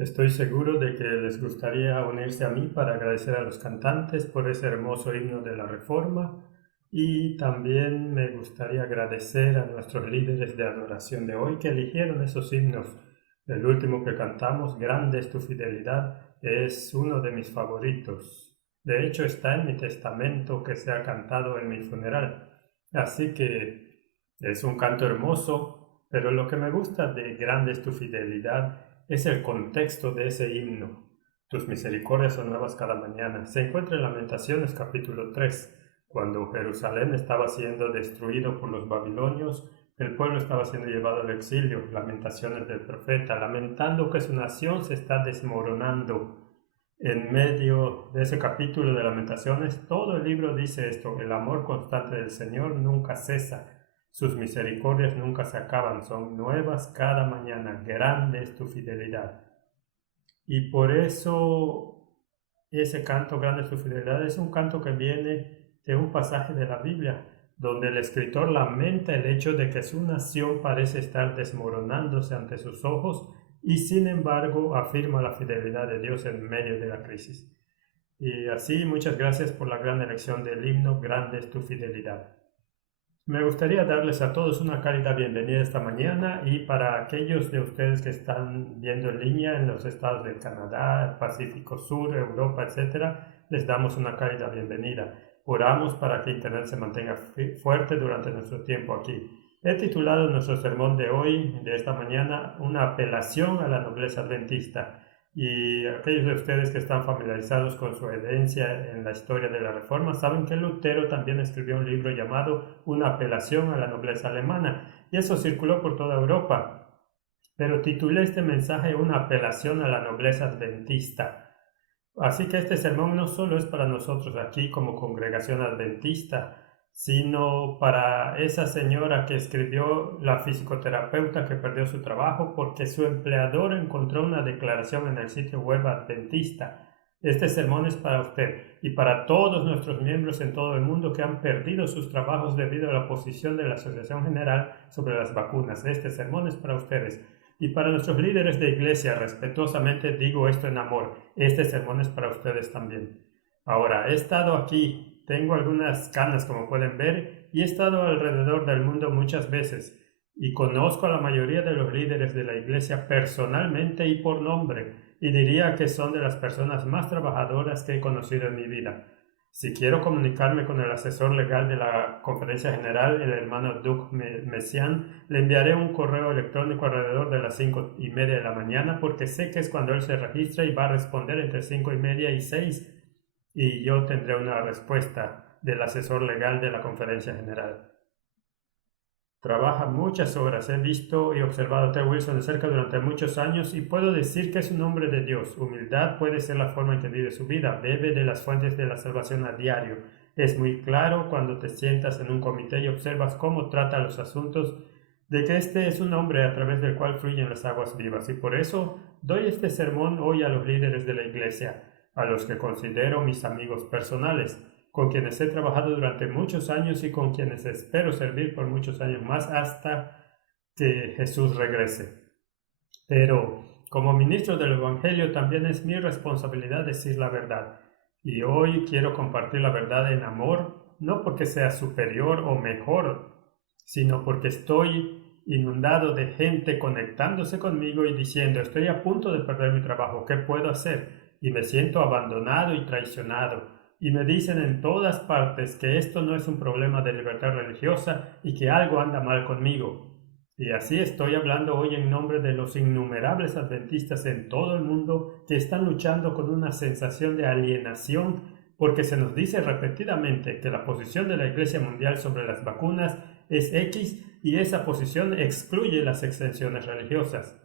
Estoy seguro de que les gustaría unirse a mí para agradecer a los cantantes por ese hermoso himno de la Reforma y también me gustaría agradecer a nuestros líderes de adoración de hoy que eligieron esos himnos. El último que cantamos, Grande es tu fidelidad, es uno de mis favoritos. De hecho, está en mi testamento que se ha cantado en mi funeral. Así que es un canto hermoso, pero lo que me gusta de Grande es tu fidelidad es el contexto de ese himno. Tus misericordias son nuevas cada mañana. Se encuentra en Lamentaciones capítulo 3, cuando Jerusalén estaba siendo destruido por los babilonios, el pueblo estaba siendo llevado al exilio. Lamentaciones del profeta, lamentando que su nación se está desmoronando. En medio de ese capítulo de Lamentaciones, todo el libro dice esto: el amor constante del Señor nunca cesa. Sus misericordias nunca se acaban, son nuevas cada mañana, grande es tu fidelidad. Y por eso ese canto, grande es tu fidelidad, es un canto que viene de un pasaje de la Biblia, donde el escritor lamenta el hecho de que su nación parece estar desmoronándose ante sus ojos y sin embargo afirma la fidelidad de Dios en medio de la crisis. Y así, muchas gracias por la gran elección del himno, grande es tu fidelidad. Me gustaría darles a todos una cálida bienvenida esta mañana y para aquellos de ustedes que están viendo en línea en los estados de Canadá, Pacífico Sur, Europa, etcétera, les damos una cálida bienvenida. Oramos para que Internet se mantenga fuerte durante nuestro tiempo aquí. He titulado nuestro sermón de hoy, de esta mañana, una apelación a la nobleza adventista. Y aquellos de ustedes que están familiarizados con su herencia en la historia de la Reforma saben que Lutero también escribió un libro llamado Una apelación a la nobleza alemana, y eso circuló por toda Europa. Pero titulé este mensaje Una apelación a la nobleza adventista. Así que este sermón no solo es para nosotros aquí como congregación adventista, sino para esa señora que escribió, la fisicoterapeuta que perdió su trabajo porque su empleador encontró una declaración en el sitio web adventista. Este sermón es para usted y para todos nuestros miembros en todo el mundo que han perdido sus trabajos debido a la posición de la Asociación General sobre las vacunas. Este sermón es para ustedes. Y para nuestros líderes de iglesia, respetuosamente digo esto en amor, este sermón es para ustedes también. Ahora, he estado aquí, tengo algunas canas como pueden ver, y he estado alrededor del mundo muchas veces, y conozco a la mayoría de los líderes de la iglesia personalmente y por nombre, y diría que son de las personas más trabajadoras que he conocido en mi vida. Si quiero comunicarme con el asesor legal de la Conferencia General, el hermano Doug Messiaen, le enviaré un correo electrónico alrededor de las 5:30 de la mañana porque sé que es cuando él se registra y va a responder entre 5:30 y 6 y yo tendré una respuesta del asesor legal de la Conferencia General. Trabaja muchas horas, he visto y observado a Ted Wilson de cerca durante muchos años y puedo decir que es un hombre de Dios. Humildad puede ser la forma en que vive su vida, bebe de las fuentes de la salvación a diario. Es muy claro cuando te sientas en un comité y observas cómo trata los asuntos de que este es un hombre a través del cual fluyen las aguas vivas y por eso doy este sermón hoy a los líderes de la iglesia, a los que considero mis amigos personales, con quienes he trabajado durante muchos años y con quienes espero servir por muchos años más hasta que Jesús regrese. Pero como ministro del Evangelio también es mi responsabilidad decir la verdad. Y hoy quiero compartir la verdad en amor, no porque sea superior o mejor, sino porque estoy inundado de gente conectándose conmigo y diciendo, estoy a punto de perder mi trabajo, ¿qué puedo hacer? Y me siento abandonado y traicionado. Y me dicen en todas partes que esto no es un problema de libertad religiosa y que algo anda mal conmigo. Y así estoy hablando hoy en nombre de los innumerables adventistas en todo el mundo que están luchando con una sensación de alienación porque se nos dice repetidamente que la posición de la Iglesia Mundial sobre las vacunas es X y esa posición excluye las exenciones religiosas.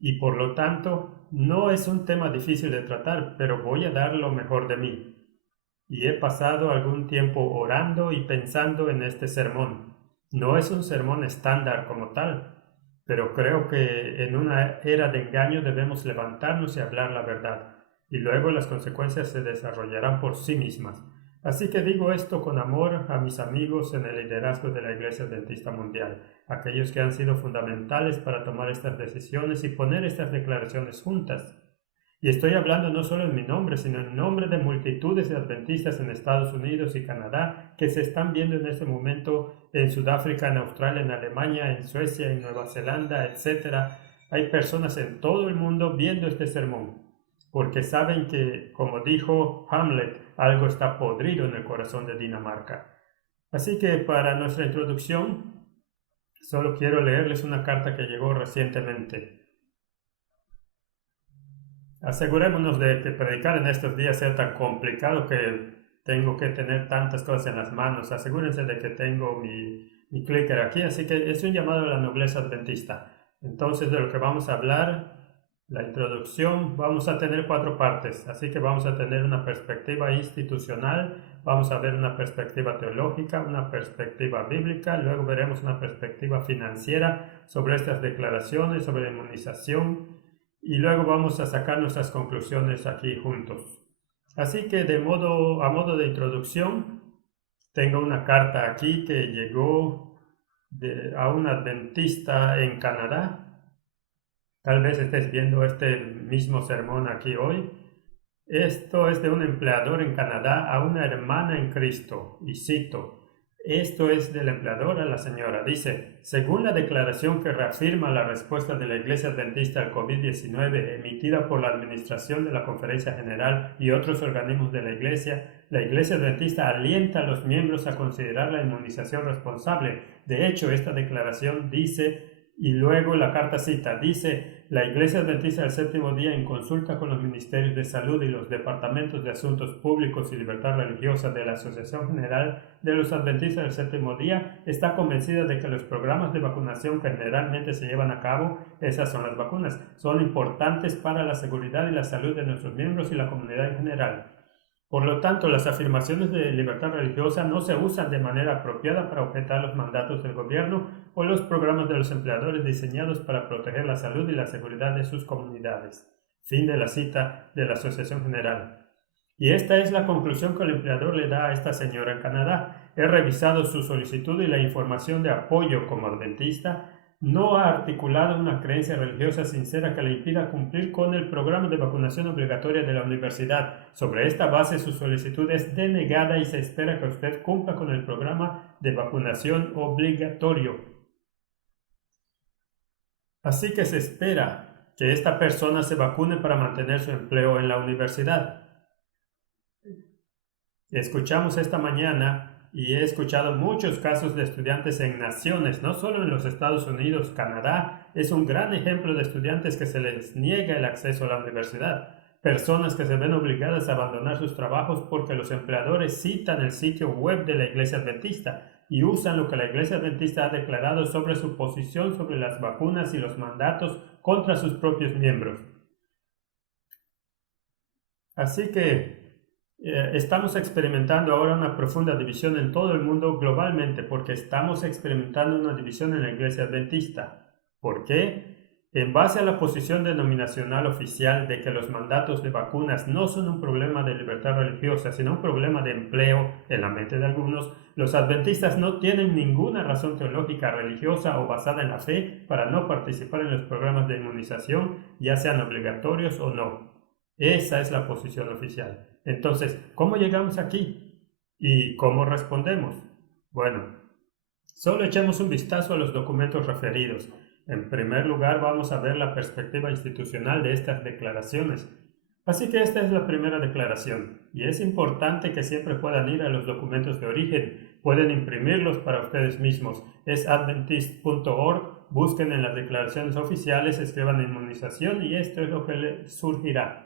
Y por lo tanto, no es un tema difícil de tratar, pero voy a dar lo mejor de mí. Y he pasado algún tiempo orando y pensando en este sermón. No es un sermón estándar como tal, pero creo que en una era de engaño debemos levantarnos y hablar la verdad, y luego las consecuencias se desarrollarán por sí mismas. Así que digo esto con amor a mis amigos en el liderazgo de la Iglesia Adventista Mundial, aquellos que han sido fundamentales para tomar estas decisiones y poner estas declaraciones juntas. Y estoy hablando no solo en mi nombre, sino en nombre de multitudes de adventistas en Estados Unidos y Canadá que se están viendo en este momento en Sudáfrica, en Australia, en Alemania, en Suecia, en Nueva Zelanda, etc. Hay personas en todo el mundo viendo este sermón, porque saben que, como dijo Hamlet, algo está podrido en el corazón de Dinamarca. Así que para nuestra introducción, solo quiero leerles una carta que llegó recientemente. Asegurémonos de que predicar en estos días sea tan complicado que tengo que tener tantas cosas en las manos. Asegúrense de que tengo mi clicker aquí, así que es un llamado a la nobleza adventista. Entonces, de lo que vamos a hablar, la introducción, vamos a tener 4 partes, así que vamos a tener una perspectiva institucional, vamos a ver una perspectiva teológica, una perspectiva bíblica, luego veremos una perspectiva financiera sobre estas declaraciones, sobre la inmunización, y luego vamos a sacar nuestras conclusiones aquí juntos. Así que a modo de introducción, tengo una carta aquí que llegó a un adventista en Canadá. Tal vez estés viendo este mismo sermón aquí hoy. Esto es de un empleador en Canadá a una hermana en Cristo, y cito, esto es del empleador a la señora. Dice, según la declaración que reafirma la respuesta de la Iglesia Adventista al COVID-19 emitida por la Administración de la Conferencia General y otros organismos de la Iglesia Adventista alienta a los miembros a considerar la inmunización responsable. De hecho, esta declaración dice, y luego la carta cita, dice, la Iglesia Adventista del Séptimo Día, en consulta con los Ministerios de Salud y los Departamentos de Asuntos Públicos y Libertad Religiosa de la Asociación General de los Adventistas del Séptimo Día, está convencida de que los programas de vacunación que generalmente se llevan a cabo, esas son las vacunas, son importantes para la seguridad y la salud de nuestros miembros y la comunidad en general. Por lo tanto, las afirmaciones de libertad religiosa no se usan de manera apropiada para objetar los mandatos del gobierno o los programas de los empleadores diseñados para proteger la salud y la seguridad de sus comunidades. Fin de la cita de la Asociación General. Y esta es la conclusión que el empleador le da a esta señora en Canadá. He revisado su solicitud y la información de apoyo como adventista. No ha articulado una creencia religiosa sincera que le impida cumplir con el programa de vacunación obligatoria de la universidad. Sobre esta base, su solicitud es denegada y se espera que usted cumpla con el programa de vacunación obligatorio. Así que se espera que esta persona se vacune para mantener su empleo en la universidad. Escuchamos esta mañana y he escuchado muchos casos de estudiantes en naciones, no solo en los Estados Unidos. Canadá es un gran ejemplo de estudiantes que se les niega el acceso a la universidad. Personas que se ven obligadas a abandonar sus trabajos porque los empleadores citan el sitio web de la Iglesia Adventista y usan lo que la Iglesia Adventista ha declarado sobre su posición sobre las vacunas y los mandatos contra sus propios miembros. Así que estamos experimentando ahora una profunda división en todo el mundo globalmente porque estamos experimentando una división en la Iglesia Adventista. ¿Por qué? En base a la posición denominacional oficial de que los mandatos de vacunas no son un problema de libertad religiosa, sino un problema de empleo en la mente de algunos, los adventistas no tienen ninguna razón teológica, religiosa o basada en la fe para no participar en los programas de inmunización, ya sean obligatorios o no. Esa es la posición oficial. Entonces, ¿cómo llegamos aquí? ¿Y cómo respondemos? Bueno, solo echemos un vistazo a los documentos referidos. En primer lugar, vamos a ver la perspectiva institucional de estas declaraciones. Así que esta es la primera declaración, y es importante que siempre puedan ir a los documentos de origen. Pueden imprimirlos para ustedes mismos. Es adventist.org, busquen en las declaraciones oficiales, escriban inmunización y esto es lo que les surgirá.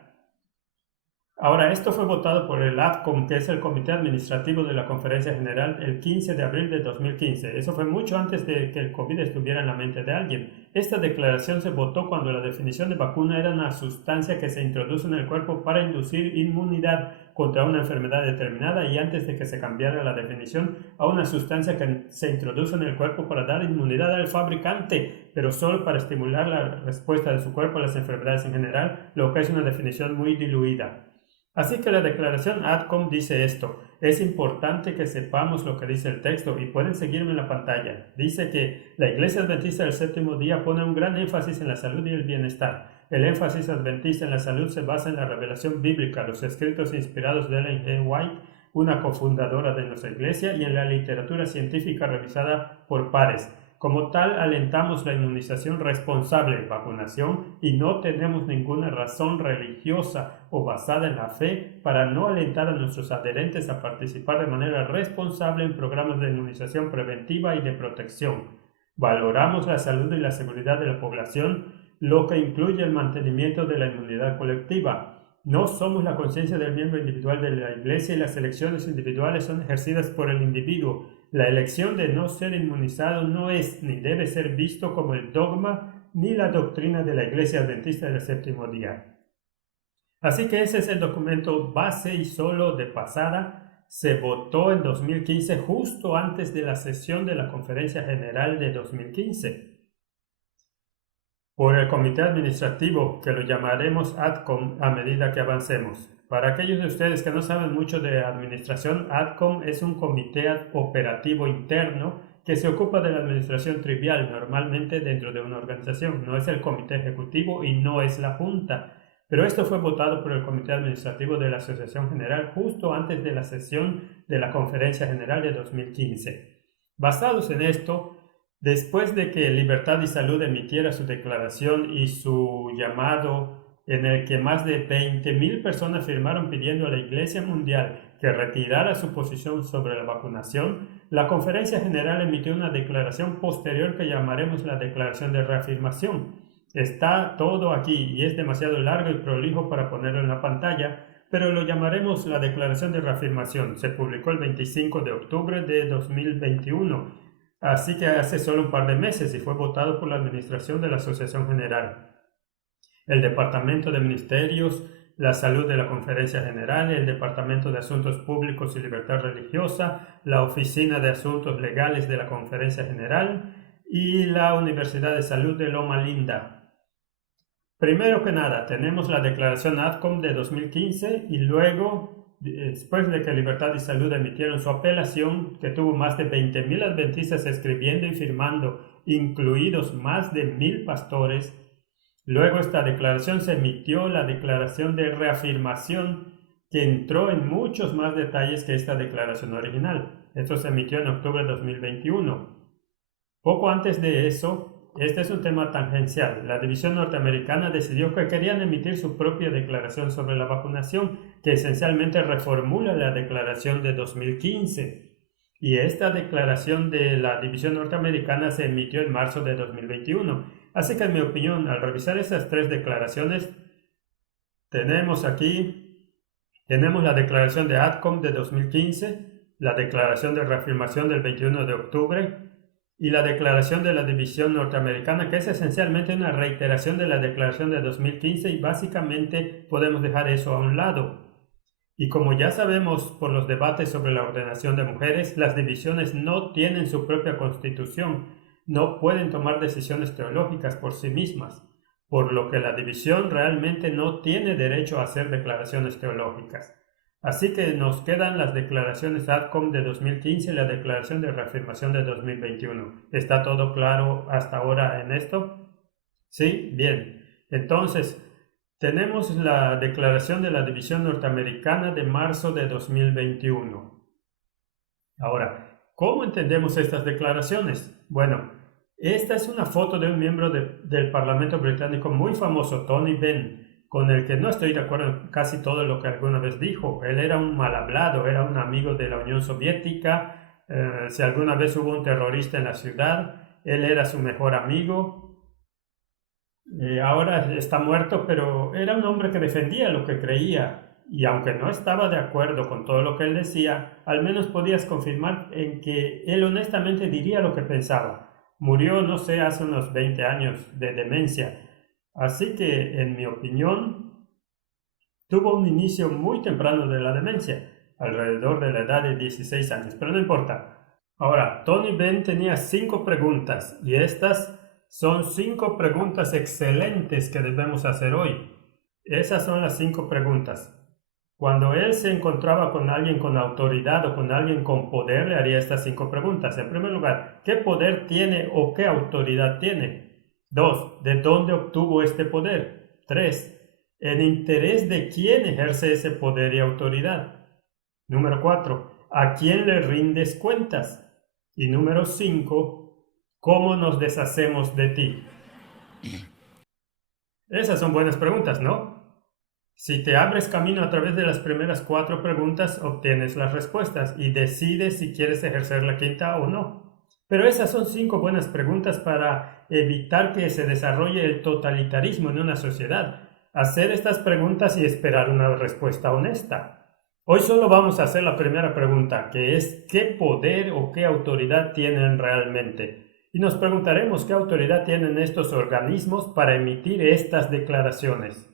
Ahora, esto fue votado por el ADCOM, que es el Comité Administrativo de la Conferencia General, el 15 de abril de 2015. Eso fue mucho antes de que el COVID estuviera en la mente de alguien. Esta declaración se votó cuando la definición de vacuna era una sustancia que se introduce en el cuerpo para inducir inmunidad contra una enfermedad determinada y antes de que se cambiara la definición a una sustancia que se introduce en el cuerpo para dar inmunidad al fabricante, pero solo para estimular la respuesta de su cuerpo a las enfermedades en general, lo que es una definición muy diluida. Así que la declaración ADCOM dice esto. Es importante que sepamos lo que dice el texto y pueden seguirme en la pantalla. Dice que la Iglesia Adventista del Séptimo Día pone un gran énfasis en la salud y el bienestar. El énfasis adventista en la salud se basa en la revelación bíblica, los escritos inspirados de Ellen G. White, una cofundadora de nuestra iglesia, y en la literatura científica revisada por pares. Como tal, alentamos la inmunización responsable, vacunación, y no tenemos ninguna razón religiosa o basada en la fe para no alentar a nuestros adherentes a participar de manera responsable en programas de inmunización preventiva y de protección. Valoramos la salud y la seguridad de la población, lo que incluye el mantenimiento de la inmunidad colectiva. No somos la conciencia del miembro individual de la Iglesia y las elecciones individuales son ejercidas por el individuo. La elección de no ser inmunizado no es ni debe ser visto como el dogma ni la doctrina de la Iglesia Adventista del Séptimo Día. Así que ese es el documento base y solo de pasada. Se votó en 2015 justo antes de la sesión de la Conferencia General de 2015 por el Comité Administrativo, que lo llamaremos ADCOM a medida que avancemos. Para aquellos de ustedes que no saben mucho de administración, ADCOM es un comité operativo interno que se ocupa de la administración trivial, normalmente dentro de una organización. No es el comité ejecutivo y no es la junta. Pero esto fue votado por el Comité Administrativo de la Asociación General justo antes de la sesión de la Conferencia General de 2015. Basados en esto, después de que Libertad y Salud emitiera su declaración y su llamado en el que más de 20,000 personas firmaron pidiendo a la Iglesia Mundial que retirara su posición sobre la vacunación, la Conferencia General emitió una declaración posterior que llamaremos la Declaración de Reafirmación. Está todo aquí y es demasiado largo y prolijo para ponerlo en la pantalla, pero lo llamaremos la Declaración de Reafirmación. Se publicó el 25 de octubre de 2021. Así que hace solo un par de meses y fue votado por la administración de la Asociación General, el Departamento de Ministerios, la Salud de la Conferencia General, el Departamento de Asuntos Públicos y Libertad Religiosa, la Oficina de Asuntos Legales de la Conferencia General y la Universidad de Salud de Loma Linda. Primero que nada, tenemos la declaración ADCOM de 2015 y luego, después de que Libertad y Salud emitieron su apelación, que tuvo más de 20,000 adventistas escribiendo y firmando, incluidos más de 1,000 pastores, luego esta declaración se emitió la declaración de reafirmación, que entró en muchos más detalles que esta declaración original. Esto se emitió en octubre de 2021. Poco antes de eso, este es un tema tangencial. La división norteamericana decidió que querían emitir su propia declaración sobre la vacunación, que esencialmente reformula la declaración de 2015. Y esta declaración de la división norteamericana se emitió en marzo de 2021. Así que en mi opinión, al revisar esas tres declaraciones, tenemos la declaración de ADCOM de 2015, la declaración de reafirmación del 21 de octubre, y la declaración de la división norteamericana, que es esencialmente una reiteración de la declaración de 2015 y básicamente podemos dejar eso a un lado. Y como ya sabemos por los debates sobre la ordenación de mujeres, las divisiones no tienen su propia constitución, no pueden tomar decisiones teológicas por sí mismas, por lo que la división realmente no tiene derecho a hacer declaraciones teológicas. Así que nos quedan las declaraciones ADCOM de 2015 y la declaración de reafirmación de 2021. ¿Está todo claro hasta ahora en esto? Sí, bien. Entonces, tenemos la declaración de la división norteamericana de marzo de 2021. Ahora, ¿cómo entendemos estas declaraciones? Bueno, esta es una foto de un miembro del Parlamento británico muy famoso, Tony Benn, con el que no estoy de acuerdo en casi todo lo que alguna vez dijo. Él era un mal hablado, era un amigo de la Unión Soviética. Si alguna vez hubo un terrorista en la ciudad, él era su mejor amigo. Ahora está muerto, pero era un hombre que defendía lo que creía. Y aunque no estaba de acuerdo con todo lo que él decía, al menos podías confirmar en que él honestamente diría lo que pensaba. Murió, no sé, hace unos 20 años de demencia. Así que, en mi opinión, tuvo un inicio muy temprano de la demencia, alrededor de la edad de 16 años, pero no importa. Ahora, Tony Benn tenía 5 preguntas y estas son 5 preguntas excelentes que debemos hacer hoy. Esas son las 5 preguntas. Cuando él se encontraba con alguien con autoridad o con alguien con poder, le haría estas 5 preguntas. En primer lugar, ¿qué poder tiene o qué autoridad tiene? 2. ¿De dónde obtuvo este poder? 3. ¿En interés de quién ejerce ese poder y autoridad? Número 4. ¿A quién le rindes cuentas? Y número 5. ¿Cómo nos deshacemos de ti? Esas son buenas preguntas, ¿no? Si te abres camino a través de las primeras 4 preguntas, obtienes las respuestas y decides si quieres ejercer la quinta o no. Pero esas son 5 buenas preguntas para evitar que se desarrolle el totalitarismo en una sociedad. Hacer estas preguntas y esperar una respuesta honesta. Hoy solo vamos a hacer la primera pregunta, que es ¿qué poder o qué autoridad tienen realmente? Y nos preguntaremos qué autoridad tienen estos organismos para emitir estas declaraciones.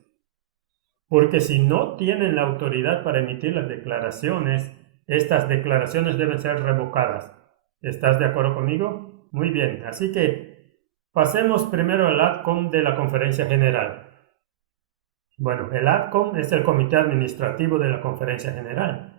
Porque si no tienen la autoridad para emitir las declaraciones, estas declaraciones deben ser revocadas. ¿Estás de acuerdo conmigo? Muy bien, así que pasemos primero al ADCOM de la Conferencia General. Bueno, el ADCOM es el Comité Administrativo de la Conferencia General.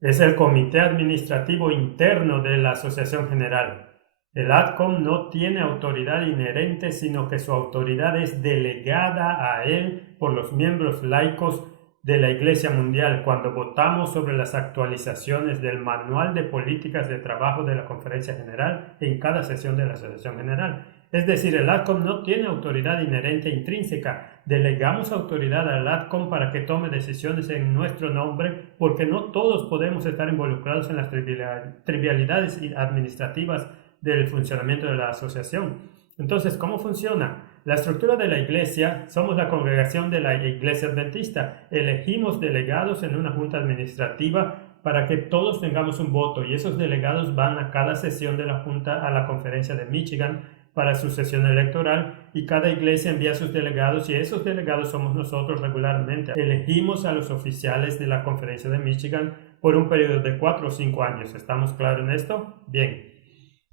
Es el Comité Administrativo Interno de la Asociación General. El ADCOM no tiene autoridad inherente, sino que su autoridad es delegada a él por los miembros laicos de la Iglesia Mundial cuando votamos sobre las actualizaciones del Manual de Políticas de Trabajo de la Conferencia General en cada sesión de la Asociación General. Es decir, el ADCOM no tiene autoridad inherente e intrínseca. Delegamos autoridad al ADCOM para que tome decisiones en nuestro nombre, porque no todos podemos estar involucrados en las trivialidades administrativas del funcionamiento de la asociación. Entonces, ¿cómo funciona? La estructura de la iglesia, somos la congregación de la iglesia adventista. Elegimos delegados en una junta administrativa para que todos tengamos un voto y esos delegados van a cada sesión de la junta a la conferencia de Michigan para su sesión electoral y cada iglesia envía a sus delegados y esos delegados somos nosotros regularmente. Elegimos a los oficiales de la conferencia de Michigan por un periodo de 4 o 5 años. ¿Estamos claros en esto? Bien.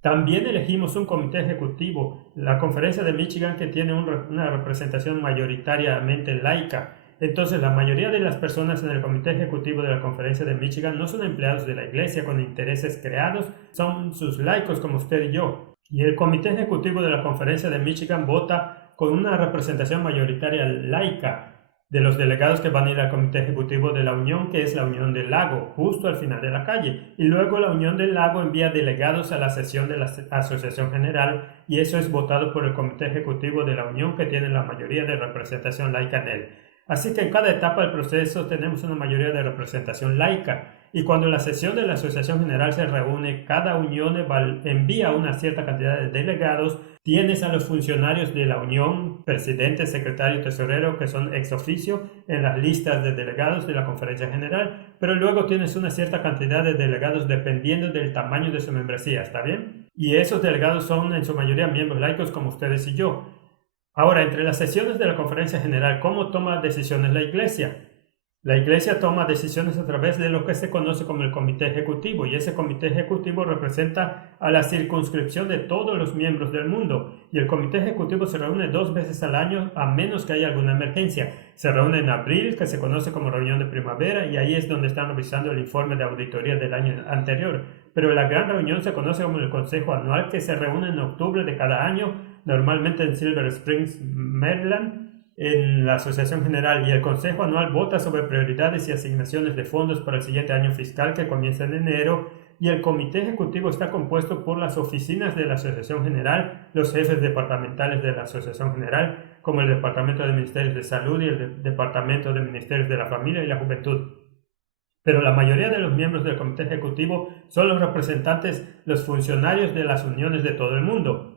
También elegimos un comité ejecutivo, la conferencia de Michigan, que tiene una representación mayoritariamente laica. Entonces, la mayoría de las personas en el comité ejecutivo de la conferencia de Michigan no son empleados de la iglesia con intereses creados, son sus laicos como usted y yo. Y el comité ejecutivo de la conferencia de Michigan vota con una representación mayoritaria laica de los delegados que van a ir al comité ejecutivo de la Unión, que es la Unión del Lago, justo al final de la calle. Y luego la Unión del Lago envía delegados a la sesión de la Asociación General y eso es votado por el comité ejecutivo de la Unión, que tiene la mayoría de representación laica en él. Así que en cada etapa del proceso tenemos una mayoría de representación laica. Y cuando la sesión de la Asociación General se reúne, cada unión envía una cierta cantidad de delegados. Tienes a los funcionarios de la unión, presidente, secretario, tesorero, que son ex oficio en las listas de delegados de la Conferencia General, pero luego tienes una cierta cantidad de delegados dependiendo del tamaño de su membresía, ¿está bien? Y esos delegados son en su mayoría miembros laicos como ustedes y yo. Ahora, entre las sesiones de la Conferencia General, ¿cómo toma decisiones la Iglesia? La Iglesia toma decisiones a través de lo que se conoce como el Comité Ejecutivo, y ese Comité Ejecutivo representa a la circunscripción de todos los miembros del mundo, y el Comité Ejecutivo se reúne 2 veces al año a menos que haya alguna emergencia. Se reúne en abril, que se conoce como reunión de primavera, y ahí es donde están revisando el informe de auditoría del año anterior. Pero la gran reunión se conoce como el Consejo Anual, que se reúne en octubre de cada año, normalmente en Silver Springs, Maryland, en la Asociación General, y el Consejo Anual vota sobre prioridades y asignaciones de fondos para el siguiente año fiscal que comienza en enero, y el Comité Ejecutivo está compuesto por las oficinas de la Asociación General, los jefes departamentales de la Asociación General, como el Departamento de Ministerios de Salud y el Departamento de Ministerios de la Familia y la Juventud. Pero la mayoría de los miembros del Comité Ejecutivo son los representantes, los funcionarios de las uniones de todo el mundo.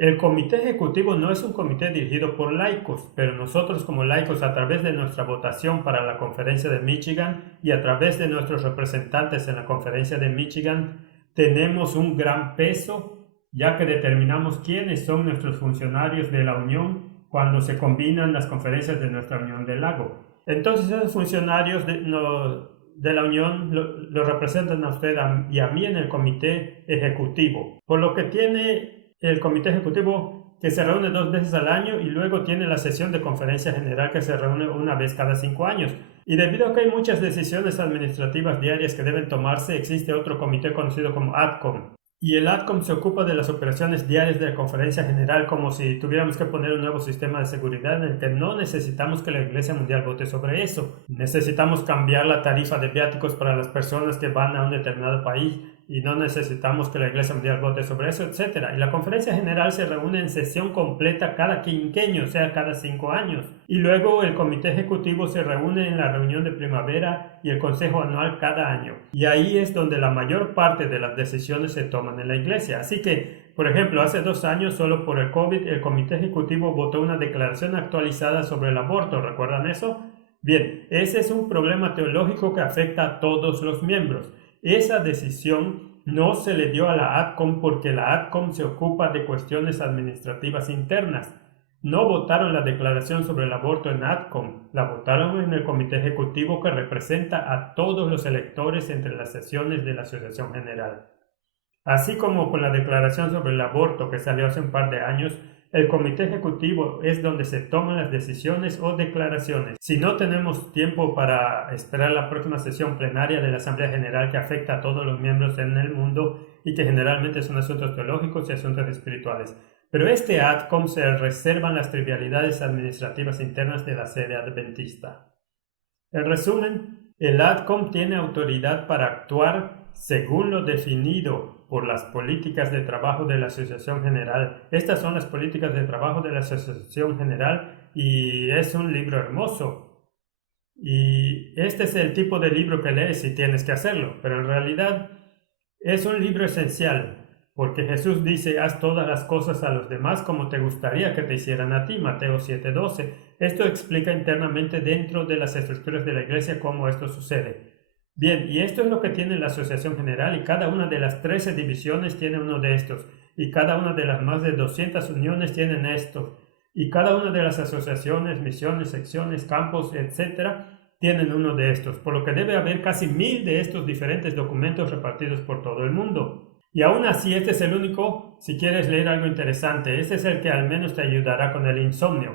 El Comité Ejecutivo no es un comité dirigido por laicos, pero nosotros como laicos, a través de nuestra votación para la Conferencia de Michigan y a través de nuestros representantes en la Conferencia de Michigan, tenemos un gran peso, ya que determinamos quiénes son nuestros funcionarios de la Unión cuando se combinan las conferencias de nuestra Unión del Lago. Entonces, esos funcionarios de la Unión lo representan a usted y a mí en el Comité Ejecutivo, por lo que tiene el Comité Ejecutivo que se reúne 2 veces al año y luego tiene la sesión de conferencia general que se reúne una vez cada 5 años. Y debido a que hay muchas decisiones administrativas diarias que deben tomarse, existe otro comité conocido como ADCOM. Y el ADCOM se ocupa de las operaciones diarias de la conferencia general, como si tuviéramos que poner un nuevo sistema de seguridad en el que no necesitamos que la Iglesia Mundial vote sobre eso. Necesitamos cambiar la tarifa de viáticos para las personas que van a un determinado país y no necesitamos que la Iglesia Mundial vote sobre eso, etc. Y la conferencia general se reúne en sesión completa cada quinquenio, o sea, cada 5 años. Y luego el comité ejecutivo se reúne en la reunión de primavera y el consejo anual cada año. Y ahí es donde la mayor parte de las decisiones se toman en la iglesia. Así que, por ejemplo, hace 2 años, solo por el COVID, el comité ejecutivo votó una declaración actualizada sobre el aborto. ¿Recuerdan eso? Bien, ese es un problema teológico que afecta a todos los miembros. Esa decisión no se le dio a la ADCOM porque la ADCOM se ocupa de cuestiones administrativas internas. No votaron la declaración sobre el aborto en ADCOM, la votaron en el comité ejecutivo que representa a todos los electores entre las sesiones de la Asociación General. Así como con la declaración sobre el aborto que salió hace un par de años, el comité ejecutivo es donde se toman las decisiones o declaraciones. Si no tenemos tiempo para esperar la próxima sesión plenaria de la Asamblea General que afecta a todos los miembros en el mundo y que generalmente son asuntos teológicos y asuntos espirituales. Pero este ADCOM se reservan las trivialidades administrativas internas de la sede adventista. En resumen, el ADCOM tiene autoridad para actuar según lo definido por las políticas de trabajo de la Asociación General. Estas son las políticas de trabajo de la Asociación General y es un libro hermoso. Y este es el tipo de libro que lees si tienes que hacerlo, pero en realidad es un libro esencial, porque Jesús dice, haz todas las cosas a los demás como te gustaría que te hicieran a ti, Mateo 7:12. Esto explica internamente dentro de las estructuras de la iglesia cómo esto sucede. Bien, y esto es lo que tiene la Asociación General y cada una de las 13 divisiones tiene uno de estos y cada una de las más de 200 uniones tienen esto y cada una de las asociaciones, misiones, secciones, campos, etcétera, tienen uno de estos, por lo que debe haber casi 1000 de estos diferentes documentos repartidos por todo el mundo. Y aún así este es el único, si quieres leer algo interesante, este es el que al menos te ayudará con el insomnio.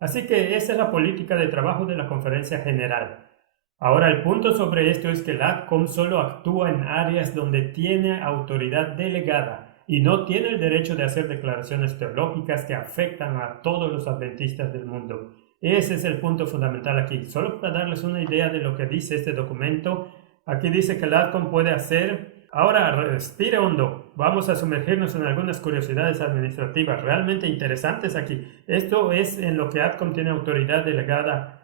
Así que esa es la política de trabajo de la Conferencia General. Ahora, el punto sobre esto es que el ADCOM solo actúa en áreas donde tiene autoridad delegada y no tiene el derecho de hacer declaraciones teológicas que afectan a todos los adventistas del mundo. Ese es el punto fundamental aquí. Solo para darles una idea de lo que dice este documento, aquí dice que el ADCOM puede hacer... Ahora, respire hondo. Vamos a sumergirnos en algunas curiosidades administrativas realmente interesantes aquí. Esto es en lo que ADCOM tiene autoridad delegada.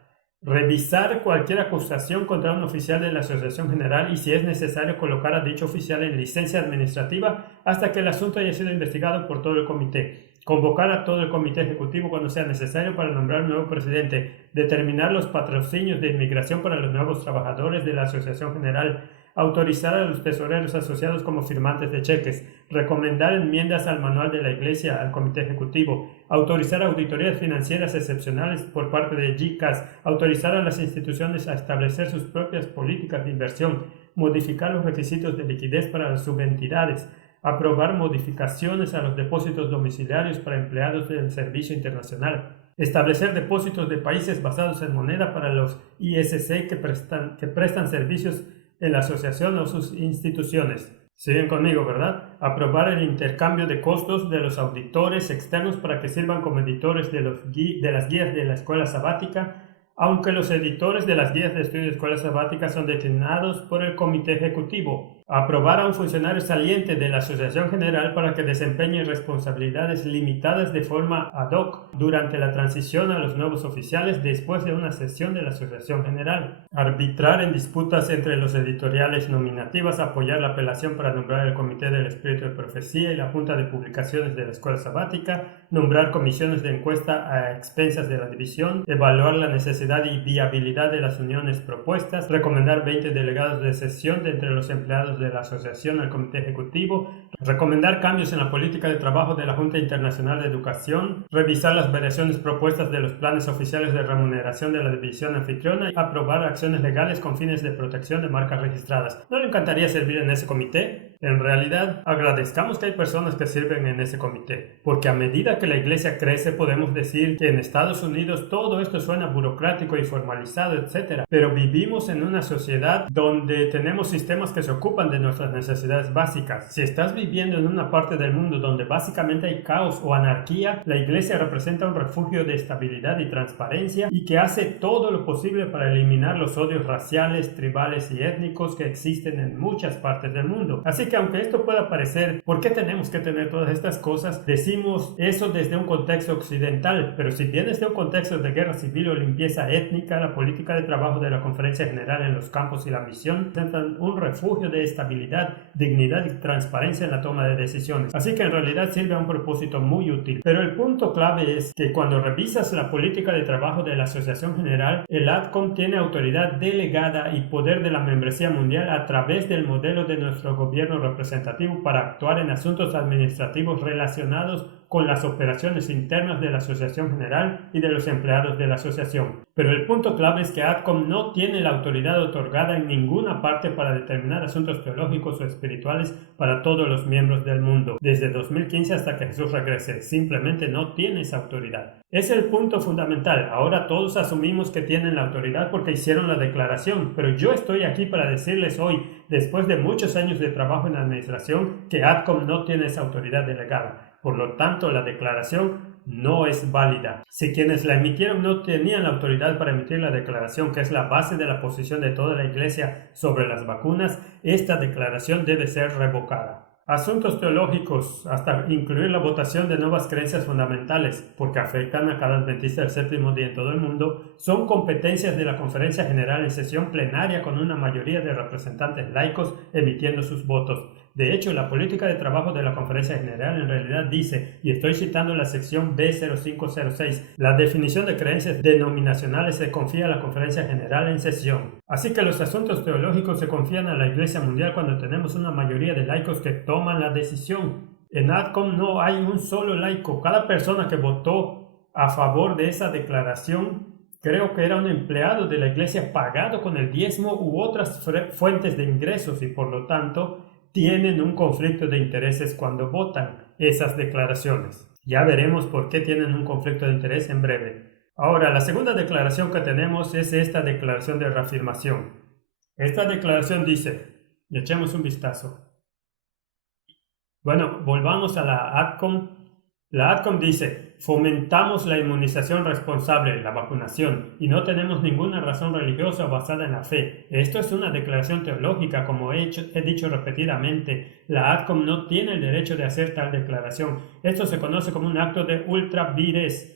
Revisar cualquier acusación contra un oficial de la Asociación General y si es necesario colocar a dicho oficial en licencia administrativa hasta que el asunto haya sido investigado por todo el comité. Convocar a todo el comité ejecutivo cuando sea necesario para nombrar un nuevo presidente. Determinar los patrocinios de inmigración para los nuevos trabajadores de la Asociación General. Autorizar a los tesoreros asociados como firmantes de cheques, recomendar enmiendas al manual de la Iglesia al Comité Ejecutivo, autorizar auditorías financieras excepcionales por parte de GCAS, autorizar a las instituciones a establecer sus propias políticas de inversión, modificar los requisitos de liquidez para las subentidades, aprobar modificaciones a los depósitos domiciliarios para empleados del Servicio Internacional, establecer depósitos de países basados en moneda para los ISC que prestan servicios en la asociación o sus instituciones. Siguen conmigo, ¿verdad? Aprobar el intercambio de costos de los auditores externos para que sirvan como editores de las guías de la escuela sabática, aunque los editores de las guías de estudio de escuela sabática son designados por el comité ejecutivo. Aprobar a un funcionario saliente de la Asociación General para que desempeñe responsabilidades limitadas de forma ad hoc durante la transición a los nuevos oficiales después de una sesión de la Asociación General. Arbitrar en disputas entre los editoriales nominativas, apoyar la apelación para nombrar el Comité del Espíritu de Profecía y la Junta de Publicaciones de la Escuela Sabática, nombrar comisiones de encuesta a expensas de la división, evaluar la necesidad y viabilidad de las uniones propuestas, recomendar 20 delegados de sesión de entre los empleados de la asociación al comité ejecutivo, recomendar cambios en la política de trabajo de la Junta Internacional de Educación, revisar las variaciones propuestas de los planes oficiales de remuneración de la división anfitriona y aprobar acciones legales con fines de protección de marcas registradas. ¿No le encantaría servir en ese comité? En realidad, agradezcamos que hay personas que sirven en ese comité, porque a medida que la iglesia crece podemos decir que en Estados Unidos todo esto suena burocrático y formalizado, etc. Pero vivimos en una sociedad donde tenemos sistemas que se ocupan de nuestras necesidades básicas. Si estás viviendo en una parte del mundo donde básicamente hay caos o anarquía, la iglesia representa un refugio de estabilidad y transparencia y que hace todo lo posible para eliminar los odios raciales, tribales y étnicos que existen en muchas partes del mundo. Así que aunque esto pueda parecer, ¿por qué tenemos que tener todas estas cosas? Decimos eso desde un contexto occidental, pero si vienes de un contexto de guerra civil o limpieza étnica, la política de trabajo de la Conferencia General en los campos y la misión presentan un refugio de estabilidad, dignidad y transparencia en la toma de decisiones. Así que en realidad sirve a un propósito muy útil. Pero el punto clave es que cuando revisas la política de trabajo de la Asociación General, el ADCOM tiene autoridad delegada y poder de la membresía mundial a través del modelo de nuestro gobierno representativo para actuar en asuntos administrativos relacionados con las operaciones internas de la Asociación General y de los empleados de la asociación. Pero el punto clave es que ADCOM no tiene la autoridad otorgada en ninguna parte para determinar asuntos teológicos o espirituales para todos los miembros del mundo, desde 2015 hasta que Jesús regrese. Simplemente no tiene esa autoridad. Es el punto fundamental. Ahora todos asumimos que tienen la autoridad porque hicieron la declaración, pero yo estoy aquí para decirles hoy, después de muchos años de trabajo en administración, que ADCOM no tiene esa autoridad delegada. Por lo tanto, la declaración no es válida. Si quienes la emitieron no tenían la autoridad para emitir la declaración, que es la base de la posición de toda la Iglesia sobre las vacunas, esta declaración debe ser revocada. Asuntos teológicos, hasta incluir la votación de nuevas creencias fundamentales, porque afectan a cada adventista del séptimo día en todo el mundo, son competencias de la Conferencia General en sesión plenaria con una mayoría de representantes laicos emitiendo sus votos. De hecho, la política de trabajo de la Conferencia General en realidad dice, y estoy citando la sección B0506, la definición de creencias denominacionales se confía a la Conferencia General en sesión. Así que los asuntos teológicos se confían a la Iglesia Mundial cuando tenemos una mayoría de laicos que toman la decisión. En ADCOM no hay un solo laico. Cada persona que votó a favor de esa declaración creo que era un empleado de la Iglesia pagado con el diezmo u otras fuentes de ingresos y por lo tanto tienen un conflicto de intereses cuando votan esas declaraciones. Ya veremos por qué tienen un conflicto de interés en breve. Ahora, la segunda declaración que tenemos es esta declaración de reafirmación. Esta declaración dice, y echemos un vistazo. Bueno, volvamos a la ADCOM. La ADCOM dice, fomentamos la inmunización responsable, la vacunación, y no tenemos ninguna razón religiosa basada en la fe. Esto es una declaración teológica, como he dicho repetidamente. La ADCOM no tiene el derecho de hacer tal declaración. Esto se conoce como un acto de ultra vires.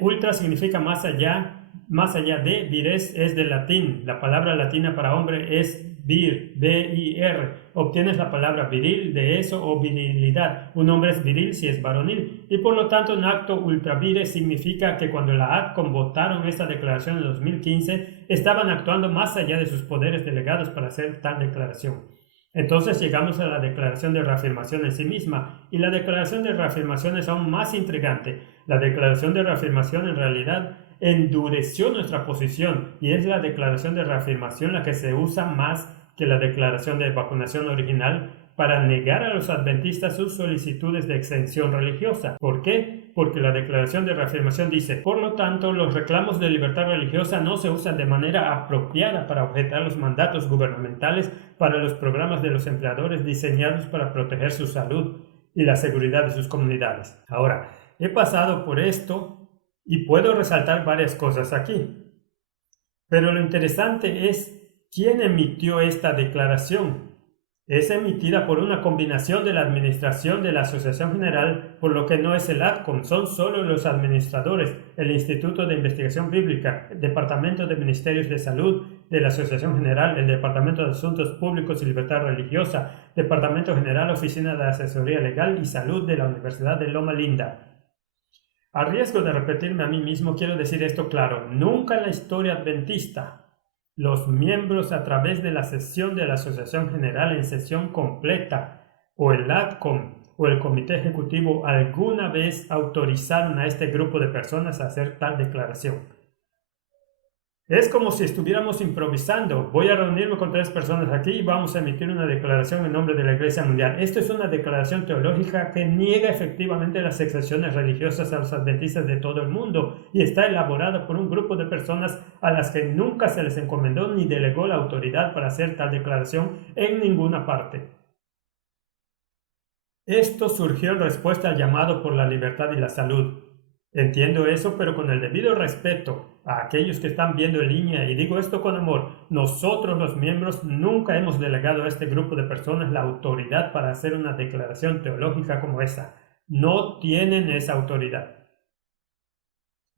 Ultra significa más allá de, vires es del latín. La palabra latina para hombre es vir, B-I-R. Obtienes la palabra viril de eso o virilidad. Un hombre es viril si es varonil. Y por lo tanto un acto ultra vires significa que cuando la ADCOM votaron esta declaración en 2015, estaban actuando más allá de sus poderes delegados para hacer tal declaración. Entonces llegamos a la declaración de reafirmación en sí misma, y la declaración de reafirmación es aún más intrigante. La declaración de reafirmación en realidad endureció nuestra posición, y es la declaración de reafirmación la que se usa más que la declaración de vacunación original para negar a los adventistas sus solicitudes de exención religiosa. ¿Por qué? Porque la declaración de reafirmación dice, por lo tanto, los reclamos de libertad religiosa no se usan de manera apropiada para objetar los mandatos gubernamentales para los programas de los empleadores diseñados para proteger su salud y la seguridad de sus comunidades. Ahora, he pasado por esto y puedo resaltar varias cosas aquí. Pero lo interesante es quién emitió esta declaración. Es emitida por una combinación de la administración de la Asociación General, por lo que no es el ADCOM, son solo los administradores, el Instituto de Investigación Bíblica, el Departamento de Ministerios de Salud de la Asociación General, el Departamento de Asuntos Públicos y Libertad Religiosa, Departamento General Oficina de Asesoría Legal y Salud de la Universidad de Loma Linda. A riesgo de repetirme a mí mismo, quiero decir esto claro, nunca en la historia adventista los miembros a través de la sesión de la Asociación General en sesión completa o el ADCOM o el Comité Ejecutivo alguna vez autorizaron a este grupo de personas a hacer tal declaración. Es como si estuviéramos improvisando. Voy a reunirme con 3 personas aquí y vamos a emitir una declaración en nombre de la Iglesia Mundial. Esto es una declaración teológica que niega efectivamente las excepciones religiosas a los adventistas de todo el mundo y está elaborada por un grupo de personas a las que nunca se les encomendó ni delegó la autoridad para hacer tal declaración en ninguna parte. Esto surgió en respuesta al llamado por la libertad y la salud. Entiendo eso, pero con el debido respeto a aquellos que están viendo en línea, y digo esto con amor, nosotros los miembros nunca hemos delegado a este grupo de personas la autoridad para hacer una declaración teológica como esa. No tienen esa autoridad.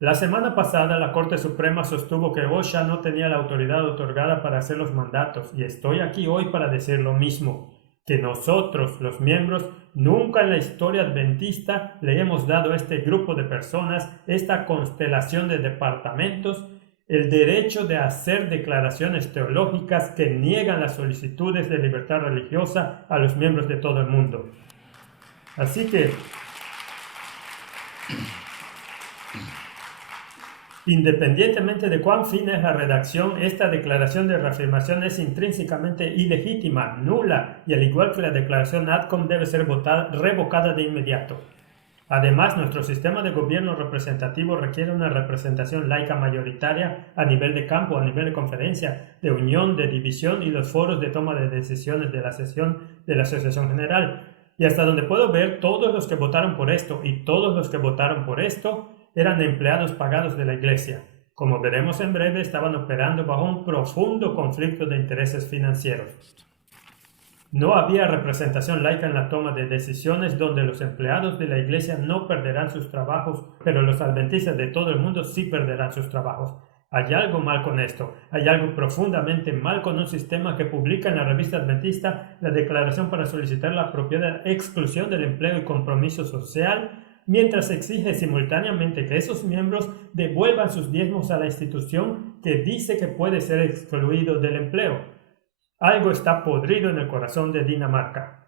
La semana pasada la Corte Suprema sostuvo que OSHA no tenía la autoridad otorgada para hacer los mandatos, y estoy aquí hoy para decir lo mismo, que nosotros, los miembros, nunca en la historia adventista le hemos dado a este grupo de personas, esta constelación de departamentos, el derecho de hacer declaraciones teológicas que niegan las solicitudes de libertad religiosa a los miembros de todo el mundo. Así que independientemente de cuán fina es la redacción, esta declaración de reafirmación es intrínsecamente ilegítima, nula, y al igual que la declaración ADCOM debe ser revocada de inmediato. Además, nuestro sistema de gobierno representativo requiere una representación laica mayoritaria a nivel de campo, a nivel de conferencia, de unión, de división y los foros de toma de decisiones de la sesión de la Asociación General. Y hasta donde puedo ver, todos los que votaron por esto y todos los que votaron por esto eran empleados pagados de la Iglesia. Como veremos en breve, estaban operando bajo un profundo conflicto de intereses financieros. No había representación laica en la toma de decisiones donde los empleados de la Iglesia no perderán sus trabajos, pero los adventistas de todo el mundo sí perderán sus trabajos. Hay algo mal con esto, hay algo profundamente mal con un sistema que publica en la revista adventista la declaración para solicitar la apropiada exclusión del empleo y compromiso social, mientras exige simultáneamente que esos miembros devuelvan sus diezmos a la institución que dice que puede ser excluido del empleo. Algo está podrido en el corazón de Dinamarca.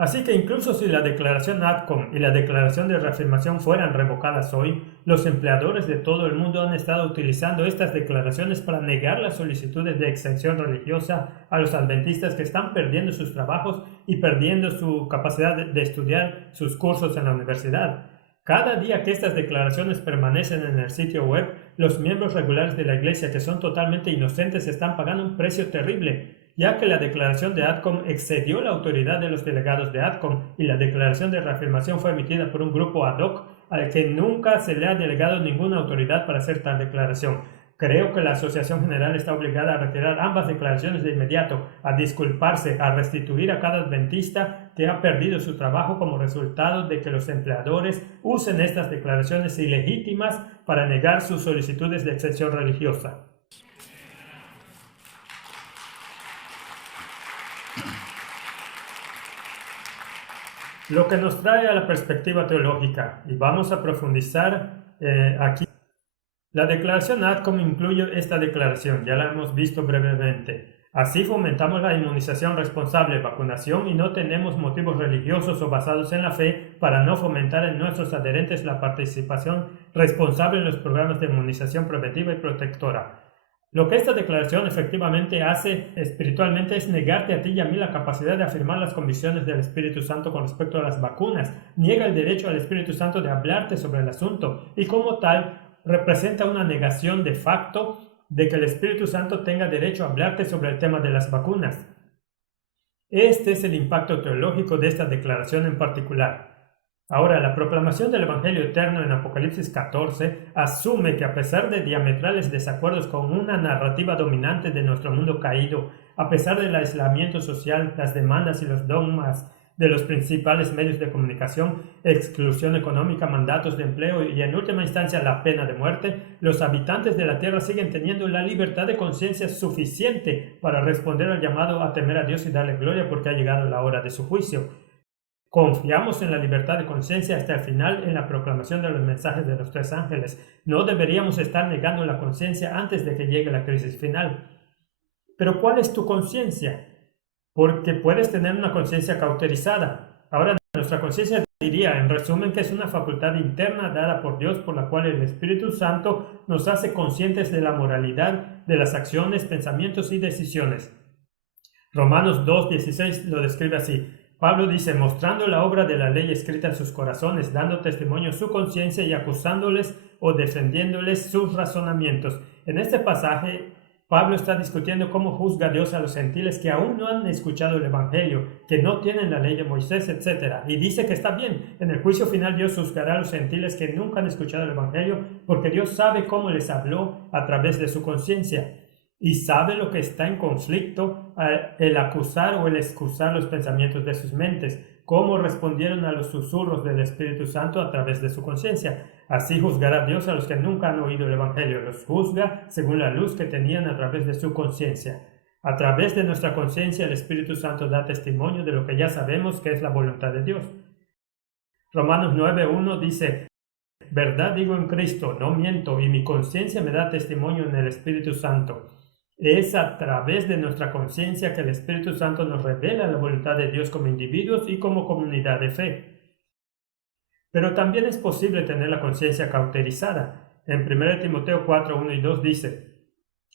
Así que incluso si la declaración ADCOM y la declaración de reafirmación fueran revocadas hoy, los empleadores de todo el mundo han estado utilizando estas declaraciones para negar las solicitudes de exención religiosa a los adventistas que están perdiendo sus trabajos y perdiendo su capacidad de estudiar sus cursos en la universidad. Cada día que estas declaraciones permanecen en el sitio web, los miembros regulares de la Iglesia que son totalmente inocentes están pagando un precio terrible, ya que la declaración de ADCOM excedió la autoridad de los delegados de ADCOM y la declaración de reafirmación fue emitida por un grupo ad hoc al que nunca se le ha delegado ninguna autoridad para hacer tal declaración. Creo que la Asociación General está obligada a retirar ambas declaraciones de inmediato, a disculparse, a restituir a cada adventista que ha perdido su trabajo como resultado de que los empleadores usen estas declaraciones ilegítimas para negar sus solicitudes de exención religiosa. Lo que nos trae a la perspectiva teológica, y vamos a profundizar aquí. La declaración ADCOM incluye esta declaración, ya la hemos visto brevemente. Así fomentamos la inmunización responsable, vacunación, y no tenemos motivos religiosos o basados en la fe para no fomentar en nuestros adherentes la participación responsable en los programas de inmunización preventiva y protectora. Lo que esta declaración efectivamente hace espiritualmente es negarte a ti y a mí la capacidad de afirmar las convicciones del Espíritu Santo con respecto a las vacunas. Niega el derecho al Espíritu Santo de hablarte sobre el asunto y como tal representa una negación de facto de que el Espíritu Santo tenga derecho a hablarte sobre el tema de las vacunas. Este es el impacto teológico de esta declaración en particular. Ahora, la proclamación del Evangelio eterno en Apocalipsis 14 asume que a pesar de diametrales desacuerdos con una narrativa dominante de nuestro mundo caído, a pesar del aislamiento social, las demandas y los dogmas de los principales medios de comunicación, exclusión económica, mandatos de empleo y en última instancia la pena de muerte, los habitantes de la tierra siguen teniendo la libertad de conciencia suficiente para responder al llamado a temer a Dios y darle gloria porque ha llegado la hora de su juicio. Confiamos en la libertad de conciencia hasta el final en la proclamación de los mensajes de los 3 ángeles. No deberíamos estar negando la conciencia antes de que llegue la crisis final. Pero ¿cuál es tu conciencia? Porque puedes tener una conciencia cauterizada. Ahora, nuestra conciencia diría, en resumen, que es una facultad interna dada por Dios por la cual el Espíritu Santo nos hace conscientes de la moralidad de las acciones, pensamientos y decisiones. Romanos 2:16 lo describe así. Pablo dice, mostrando la obra de la ley escrita en sus corazones, dando testimonio su conciencia y acusándoles o defendiéndoles sus razonamientos. En este pasaje, Pablo está discutiendo cómo juzga Dios a los gentiles que aún no han escuchado el Evangelio, que no tienen la ley de Moisés, etc. Y dice que está bien. En el juicio final Dios juzgará a los gentiles que nunca han escuchado el Evangelio, porque Dios sabe cómo les habló a través de su conciencia. Y sabe lo que está en conflicto, el acusar o el excusar los pensamientos de sus mentes, cómo respondieron a los susurros del Espíritu Santo a través de su conciencia. Así juzgará Dios a los que nunca han oído el Evangelio, los juzga según la luz que tenían a través de su conciencia. A través de nuestra conciencia el Espíritu Santo da testimonio de lo que ya sabemos que es la voluntad de Dios. Romanos 9:1 dice, verdad digo en Cristo, no miento, y mi conciencia me da testimonio en el Espíritu Santo. Es a través de nuestra conciencia que el Espíritu Santo nos revela la voluntad de Dios como individuos y como comunidad de fe. Pero también es posible tener la conciencia cauterizada. En 1 Timoteo 4:1 y 2 dice,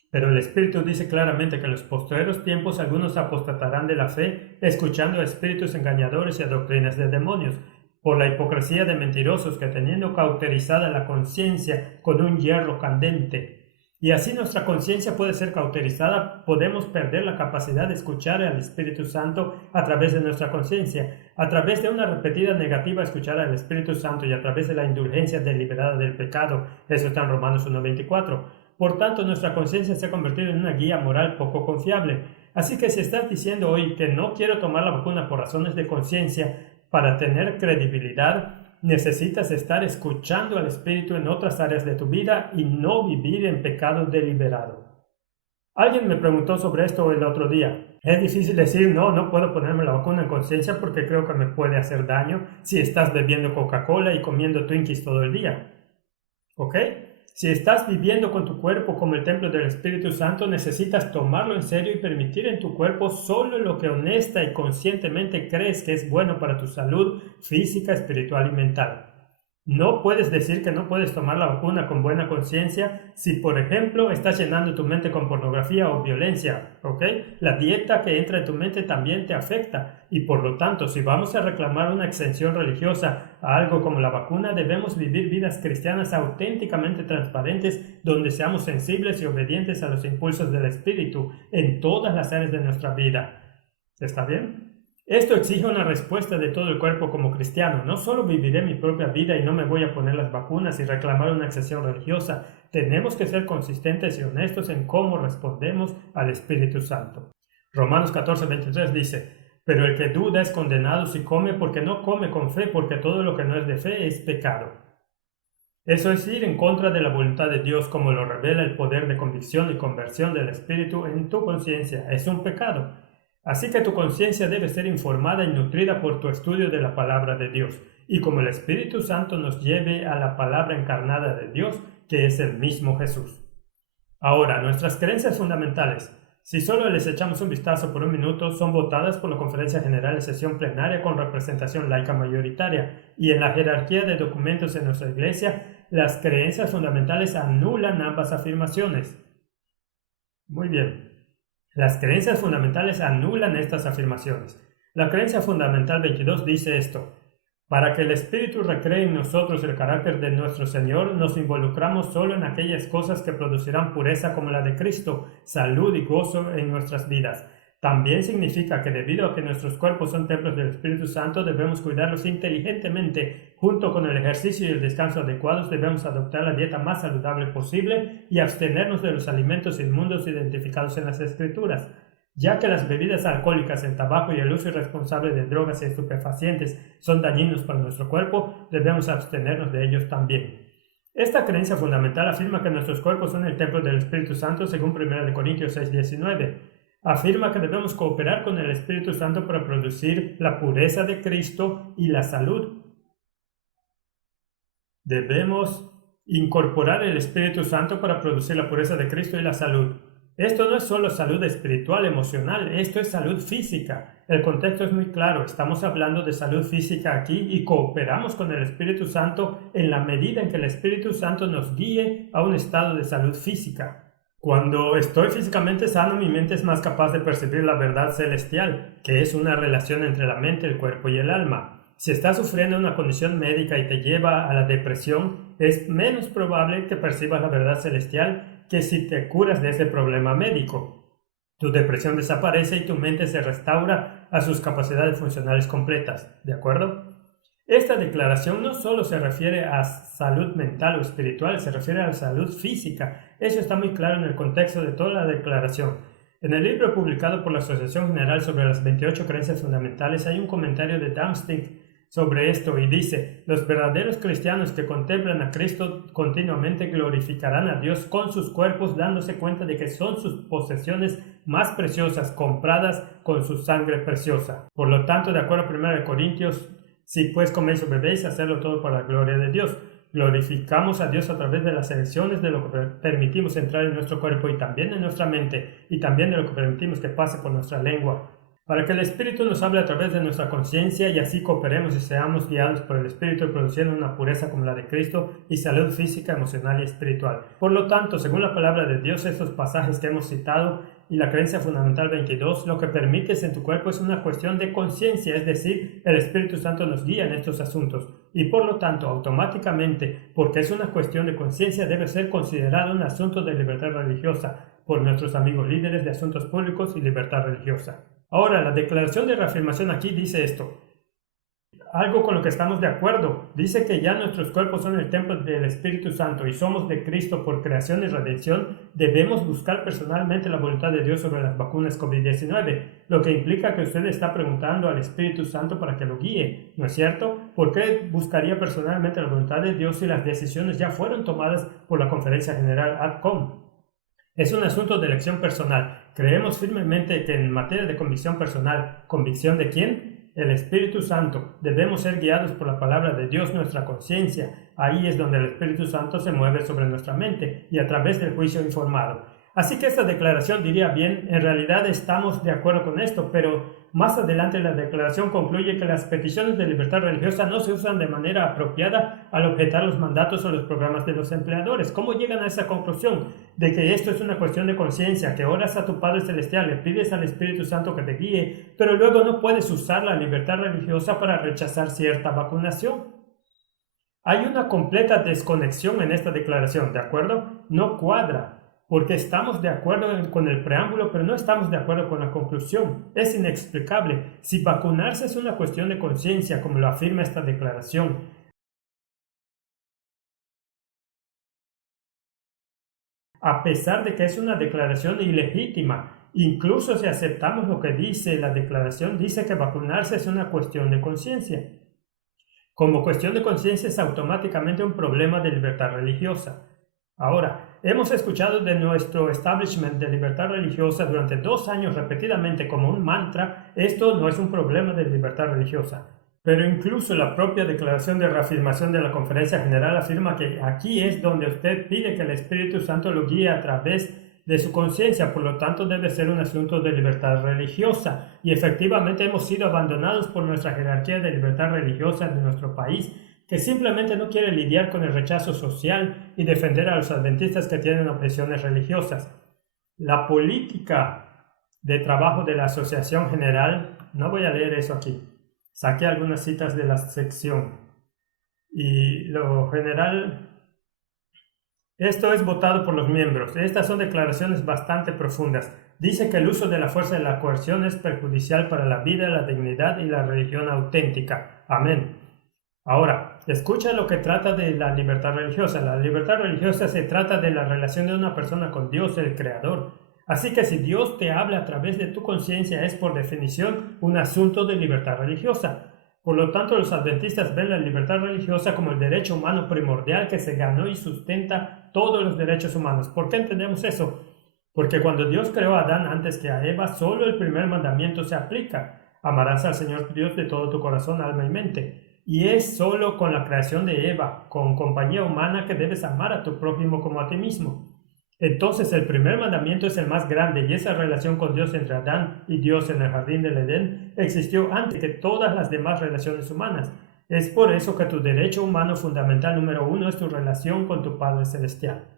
pero el Espíritu dice claramente que en los postreros tiempos algunos apostatarán de la fe, escuchando a espíritus engañadores y a doctrinas de demonios, por la hipocresía de mentirosos que teniendo cauterizada la conciencia con un hierro candente. Y así nuestra conciencia puede ser cauterizada, podemos perder la capacidad de escuchar al Espíritu Santo a través de nuestra conciencia, a través de una repetida negativa a escuchar al Espíritu Santo y a través de la indulgencia deliberada del pecado. Eso está en Romanos 1:24. Por tanto, nuestra conciencia se ha convertido en una guía moral poco confiable. Así que si estás diciendo hoy que no quiero tomar la vacuna por razones de conciencia para tener credibilidad, necesitas estar escuchando al Espíritu en otras áreas de tu vida y no vivir en pecado deliberado. Alguien me preguntó sobre esto el otro día. Es difícil decir, no puedo ponerme la vacuna en conciencia porque creo que me puede hacer daño si estás bebiendo Coca-Cola y comiendo Twinkies todo el día. ¿Ok? Si estás viviendo con tu cuerpo como el templo del Espíritu Santo, necesitas tomarlo en serio y permitir en tu cuerpo solo lo que honesta y conscientemente crees que es bueno para tu salud física, espiritual y mental. No puedes decir que no puedes tomar la vacuna con buena conciencia si, por ejemplo, estás llenando tu mente con pornografía o violencia, ¿ok? La dieta que entra en tu mente también te afecta y, por lo tanto, si vamos a reclamar una exención religiosa a algo como la vacuna, debemos vivir vidas cristianas auténticamente transparentes donde seamos sensibles y obedientes a los impulsos del Espíritu en todas las áreas de nuestra vida. ¿Está bien? Esto exige una respuesta de todo el cuerpo como cristiano. No solo viviré mi propia vida y no me voy a poner las vacunas y reclamar una excepción religiosa. Tenemos que ser consistentes y honestos en cómo respondemos al Espíritu Santo. Romanos 14:23 dice, pero el que duda es condenado si come porque no come con fe, porque todo lo que no es de fe es pecado. Eso es ir en contra de la voluntad de Dios como lo revela el poder de convicción y conversión del Espíritu en tu conciencia. Es un pecado. Así que tu conciencia debe ser informada y nutrida por tu estudio de la palabra de Dios, y como el Espíritu Santo nos lleve a la palabra encarnada de Dios, que es el mismo Jesús. Ahora, nuestras creencias fundamentales, si solo les echamos un vistazo por un minuto, son votadas por la Conferencia General en sesión plenaria con representación laica mayoritaria, y en la jerarquía de documentos en nuestra Iglesia, las creencias fundamentales anulan ambas afirmaciones. Muy bien. Las creencias fundamentales anulan estas afirmaciones. La creencia fundamental 22 dice esto: para que el Espíritu recree en nosotros el carácter de nuestro Señor, nos involucramos solo en aquellas cosas que producirán pureza como la de Cristo, salud y gozo en nuestras vidas. También significa que debido a que nuestros cuerpos son templos del Espíritu Santo, debemos cuidarlos inteligentemente. Junto con el ejercicio y el descanso adecuados, debemos adoptar la dieta más saludable posible y abstenernos de los alimentos inmundos identificados en las Escrituras. Ya que las bebidas alcohólicas, el tabaco y el uso irresponsable de drogas y estupefacientes son dañinos para nuestro cuerpo, debemos abstenernos de ellos también. Esta creencia fundamental afirma que nuestros cuerpos son el templo del Espíritu Santo según 1 Corintios 6:19. Afirma que debemos cooperar con el Espíritu Santo para producir la pureza de Cristo y la salud. Debemos incorporar el Espíritu Santo para producir la pureza de Cristo y la salud. Esto no es solo salud espiritual, emocional, esto es salud física. El contexto es muy claro, estamos hablando de salud física aquí y cooperamos con el Espíritu Santo en la medida en que el Espíritu Santo nos guíe a un estado de salud física. Cuando estoy físicamente sano, mi mente es más capaz de percibir la verdad celestial, que es una relación entre la mente, el cuerpo y el alma. Si estás sufriendo una condición médica y te lleva a la depresión, es menos probable que percibas la verdad celestial que si te curas de ese problema médico. Tu depresión desaparece y tu mente se restaura a sus capacidades funcionales completas, ¿de acuerdo? Esta declaración no solo se refiere a salud mental o espiritual, se refiere a salud física. Eso está muy claro en el contexto de toda la declaración. En el libro publicado por la Asociación General sobre las 28 Creencias Fundamentales hay un comentario de Damstick sobre esto y dice: los verdaderos cristianos que contemplan a Cristo continuamente glorificarán a Dios con sus cuerpos, dándose cuenta de que son sus posesiones más preciosas, compradas con su sangre preciosa. Por lo tanto, de acuerdo a 1 Corintios, si pues coméis o bebéis, hacedlo todo para la gloria de Dios. Glorificamos a Dios a través de las elecciones de lo que permitimos entrar en nuestro cuerpo y también en nuestra mente, y también de lo que permitimos que pase por nuestra lengua, para que el Espíritu nos hable a través de nuestra conciencia y así cooperemos y seamos guiados por el Espíritu, produciendo una pureza como la de Cristo y salud física, emocional y espiritual. Por lo tanto, según la palabra de Dios, estos pasajes que hemos citado y la creencia fundamental 22, lo que permites en tu cuerpo es una cuestión de conciencia, es decir, el Espíritu Santo nos guía en estos asuntos y por lo tanto, automáticamente, porque es una cuestión de conciencia, debe ser considerado un asunto de libertad religiosa por nuestros amigos líderes de asuntos públicos y libertad religiosa. Ahora, la declaración de reafirmación aquí dice esto, algo con lo que estamos de acuerdo. Dice que ya nuestros cuerpos son el templo del Espíritu Santo y somos de Cristo por creación y redención. Debemos buscar personalmente la voluntad de Dios sobre las vacunas COVID-19, lo que implica que usted está preguntando al Espíritu Santo para que lo guíe, ¿no es cierto? ¿Por qué buscaría personalmente la voluntad de Dios si las decisiones ya fueron tomadas por la Conferencia General ADCOM? Es un asunto de elección personal. Creemos firmemente que en materia de convicción personal, ¿convicción de quién? El Espíritu Santo. Debemos ser guiados por la palabra de Dios, nuestra conciencia. Ahí es donde el Espíritu Santo se mueve sobre nuestra mente y a través del juicio informado. Así que esta declaración diría bien, en realidad estamos de acuerdo con esto, pero más adelante la declaración concluye que las peticiones de libertad religiosa no se usan de manera apropiada al objetar los mandatos o los programas de los empleadores. ¿Cómo llegan a esa conclusión? De que esto es una cuestión de conciencia, que oras a tu Padre Celestial, le pides al Espíritu Santo que te guíe, pero luego no puedes usar la libertad religiosa para rechazar cierta vacunación. Hay una completa desconexión en esta declaración, ¿de acuerdo? No cuadra. Porque estamos de acuerdo con el preámbulo, pero no estamos de acuerdo con la conclusión. Es inexplicable. Si vacunarse es una cuestión de conciencia, como lo afirma esta declaración, a pesar de que es una declaración ilegítima, incluso si aceptamos lo que dice la declaración, dice que vacunarse es una cuestión de conciencia. Como cuestión de conciencia es automáticamente un problema de libertad religiosa. Ahora, hemos escuchado de nuestro establishment de libertad religiosa durante 2 años repetidamente como un mantra, esto no es un problema de libertad religiosa. Pero incluso la propia declaración de reafirmación de la Conferencia General afirma que aquí es donde usted pide que el Espíritu Santo lo guíe a través de su conciencia, por lo tanto debe ser un asunto de libertad religiosa. Y efectivamente hemos sido abandonados por nuestra jerarquía de libertad religiosa de nuestro país, que simplemente no quiere lidiar con el rechazo social y defender a los adventistas que tienen objeciones religiosas. La política de trabajo de la Asociación General, no voy a leer eso aquí, saqué algunas citas de la sección, y lo general, esto es votado por los miembros. Estas son declaraciones bastante profundas. Dice que el uso de la fuerza de la coerción es perjudicial para la vida, la dignidad y la religión auténtica. Amén. Ahora, escucha lo que trata de la libertad religiosa. La libertad religiosa se trata de la relación de una persona con Dios, el Creador. Así que si Dios te habla a través de tu conciencia, es por definición un asunto de libertad religiosa. Por lo tanto, los adventistas ven la libertad religiosa como el derecho humano primordial que se ganó y sustenta todos los derechos humanos. ¿Por qué entendemos eso? Porque cuando Dios creó a Adán antes que a Eva, solo el primer mandamiento se aplica. Amarás al Señor tu Dios de todo tu corazón, alma y mente. Y es solo con la creación de Eva, con compañía humana, que debes amar a tu prójimo como a ti mismo. Entonces el primer mandamiento es el más grande y esa relación con Dios entre Adán y Dios en el jardín del Edén existió antes que todas las demás relaciones humanas. Es por eso que tu derecho humano fundamental número 1 es tu relación con tu Padre Celestial.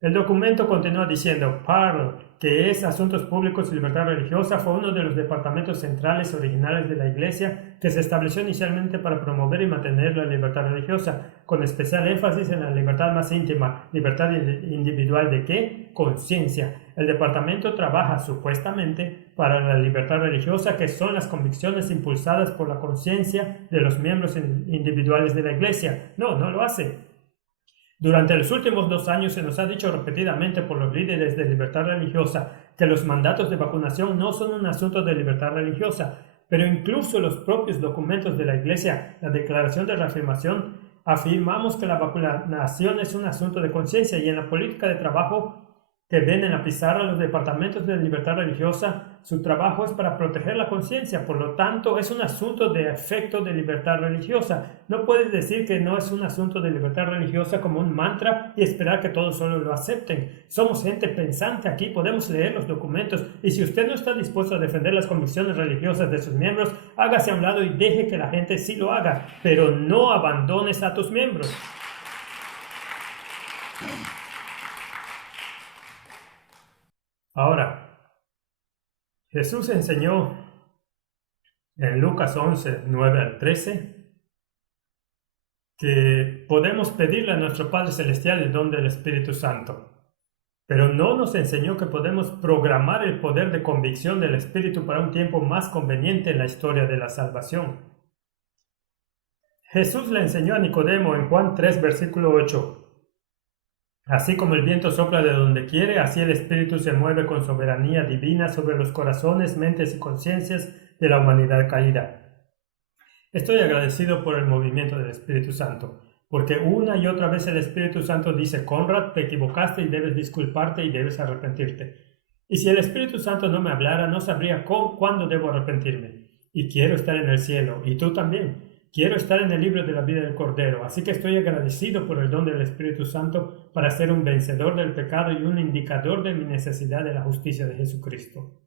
El documento continúa diciendo, PARL, que es Asuntos Públicos y Libertad Religiosa, fue uno de los departamentos centrales originales de la Iglesia que se estableció inicialmente para promover y mantener la libertad religiosa, con especial énfasis en la libertad más íntima, libertad individual de ¿qué? Conciencia. El departamento trabaja supuestamente para la libertad religiosa, que son las convicciones impulsadas por la conciencia de los miembros individuales de la Iglesia. No lo hace. Durante los últimos 2 años se nos ha dicho repetidamente por los líderes de libertad religiosa que los mandatos de vacunación no son un asunto de libertad religiosa, pero incluso los propios documentos de la Iglesia, la Declaración de Reafirmación, afirmamos que la vacunación es un asunto de conciencia, y en la política de trabajo que ven en la pizarra los departamentos de libertad religiosa, su trabajo es para proteger la conciencia. Por lo tanto, es un asunto de efecto de libertad religiosa. No puedes decir que no es un asunto de libertad religiosa como un mantra y esperar que todos solo lo acepten. Somos gente pensante aquí, podemos leer los documentos, y si usted no está dispuesto a defender las convicciones religiosas de sus miembros, hágase a un lado y deje que la gente sí lo haga, pero no abandones a tus miembros. Ahora, Jesús enseñó en Lucas 11, 9 al 13, que podemos pedirle a nuestro Padre Celestial el don del Espíritu Santo, pero no nos enseñó que podemos programar el poder de convicción del Espíritu para un tiempo más conveniente en la historia de la salvación. Jesús le enseñó a Nicodemo en Juan 3, versículo 8, así como el viento sopla de donde quiere, así el Espíritu se mueve con soberanía divina sobre los corazones, mentes y conciencias de la humanidad caída. Estoy agradecido por el movimiento del Espíritu Santo, porque una y otra vez el Espíritu Santo dice, Conrad, te equivocaste y debes disculparte y debes arrepentirte. Y si el Espíritu Santo no me hablara, no sabría cuándo debo arrepentirme. Y quiero estar en el cielo, y tú también. Quiero estar en el libro de la vida del Cordero, así que estoy agradecido por el don del Espíritu Santo para ser un vencedor del pecado y un indicador de mi necesidad de la justicia de Jesucristo.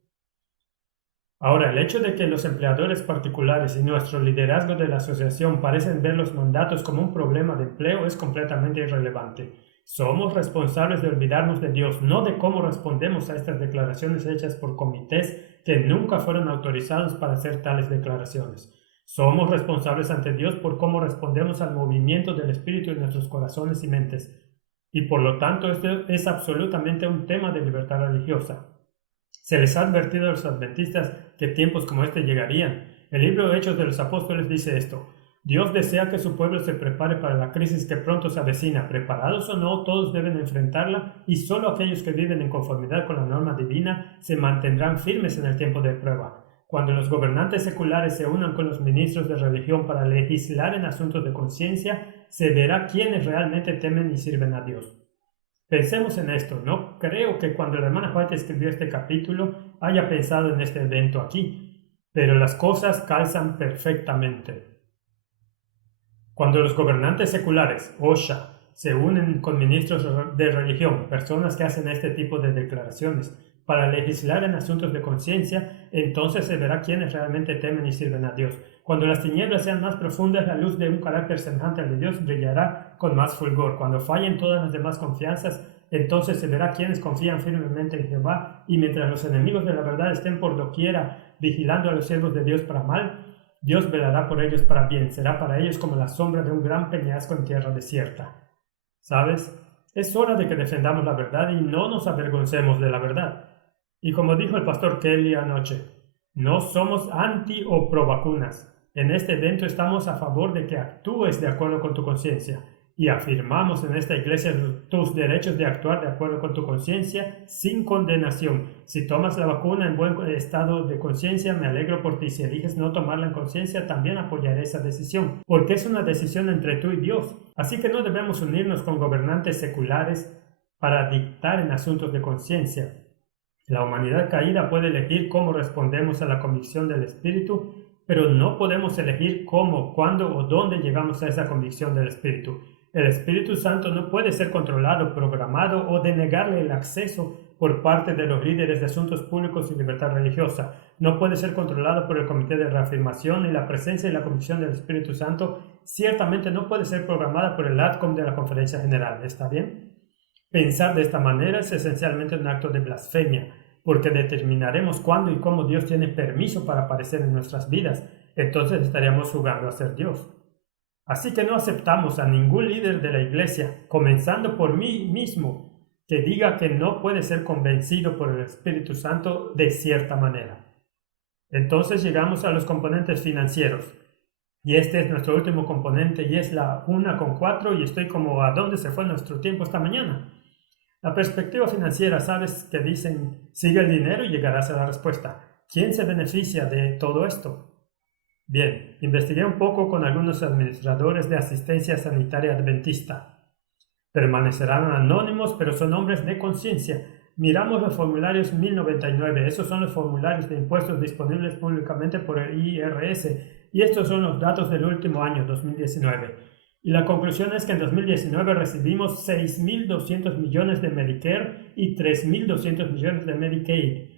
Ahora, el hecho de que los empleadores particulares y nuestro liderazgo de la asociación parecen ver los mandatos como un problema de empleo es completamente irrelevante. Somos responsables de olvidarnos de Dios, no de cómo respondemos a estas declaraciones hechas por comités que nunca fueron autorizados para hacer tales declaraciones. Somos responsables ante Dios por cómo respondemos al movimiento del Espíritu en nuestros corazones y mentes. Y por lo tanto, esto es absolutamente un tema de libertad religiosa. Se les ha advertido a los adventistas que tiempos como este llegarían. El libro de Hechos de los Apóstoles dice esto: Dios desea que su pueblo se prepare para la crisis que pronto se avecina. Preparados o no, todos deben enfrentarla, y solo aquellos que viven en conformidad con la norma divina se mantendrán firmes en el tiempo de prueba. Cuando los gobernantes seculares se unan con los ministros de religión para legislar en asuntos de conciencia, se verá quiénes realmente temen y sirven a Dios. Pensemos en esto. No creo que cuando la hermana White escribió este capítulo haya pensado en este evento aquí, pero las cosas calzan perfectamente. Cuando los gobernantes seculares, OSHA, se unen con ministros de religión, personas que hacen este tipo de declaraciones, para legislar en asuntos de conciencia, entonces se verá quiénes realmente temen y sirven a Dios. Cuando las tinieblas sean más profundas, la luz de un carácter semejante al de Dios brillará con más fulgor. Cuando fallen todas las demás confianzas, entonces se verá quiénes confían firmemente en Jehová, y mientras los enemigos de la verdad estén por doquiera vigilando a los siervos de Dios para mal, Dios velará por ellos para bien. Será para ellos como la sombra de un gran peñasco en tierra desierta. ¿Sabes? Es hora de que defendamos la verdad y no nos avergoncemos de la verdad. Y como dijo el pastor Kelly anoche, no somos anti o pro vacunas. En este evento estamos a favor de que actúes de acuerdo con tu conciencia, y afirmamos en esta iglesia tus derechos de actuar de acuerdo con tu conciencia sin condenación. Si tomas la vacuna en buen estado de conciencia, me alegro por ti. Si eliges no tomarla en conciencia, también apoyaré esa decisión, porque es una decisión entre tú y Dios. Así que no debemos unirnos con gobernantes seculares para dictar en asuntos de conciencia. La humanidad caída puede elegir cómo respondemos a la convicción del Espíritu, pero no podemos elegir cómo, cuándo o dónde llegamos a esa convicción del Espíritu. El Espíritu Santo no puede ser controlado, programado o denegarle el acceso por parte de los líderes de asuntos públicos y libertad religiosa. No puede ser controlado por el Comité de Reafirmación, y la presencia y la comisión del Espíritu Santo ciertamente no puede ser programada por el ADCOM de la Conferencia General. ¿Está bien? Pensar de esta manera es esencialmente un acto de blasfemia, porque determinaremos cuándo y cómo Dios tiene permiso para aparecer en nuestras vidas. Entonces estaríamos jugando a ser Dios. Así que no aceptamos a ningún líder de la iglesia, comenzando por mí mismo, que diga que no puede ser convencido por el Espíritu Santo de cierta manera. Entonces llegamos a los componentes financieros. Y este es nuestro último componente y es la 1:4, y estoy como, ¿a dónde se fue nuestro tiempo esta mañana? La perspectiva financiera, sabes que dicen, sigue el dinero y llegarás a la respuesta. ¿Quién se beneficia de todo esto? Bien, investigué un poco con algunos administradores de asistencia sanitaria adventista. Permanecerán anónimos, pero son hombres de conciencia. Miramos los formularios 1099, esos son los formularios de impuestos disponibles públicamente por el IRS, y estos son los datos del último año, 2019. Y la conclusión es que en 2019 recibimos 6.200 millones de Medicare y 3.200 millones de Medicaid.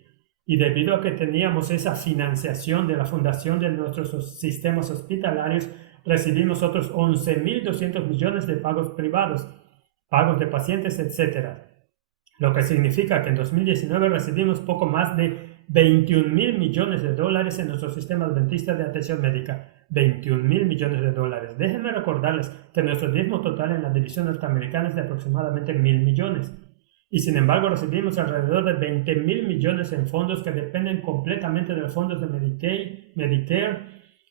Y debido a que teníamos esa financiación de la fundación de nuestros sistemas hospitalarios, recibimos otros 11.200 millones de pagos privados, pagos de pacientes, etc. Lo que significa que en 2019 recibimos poco más de 21.000 millones de dólares en nuestro sistema adventista de atención médica. 21.000 millones de dólares. Déjenme recordarles que nuestro diezmo total en la división norteamericana es de aproximadamente 1.000 millones. Y sin embargo recibimos alrededor de 20.000 millones en fondos que dependen completamente de los fondos de Medicaid, Medicare,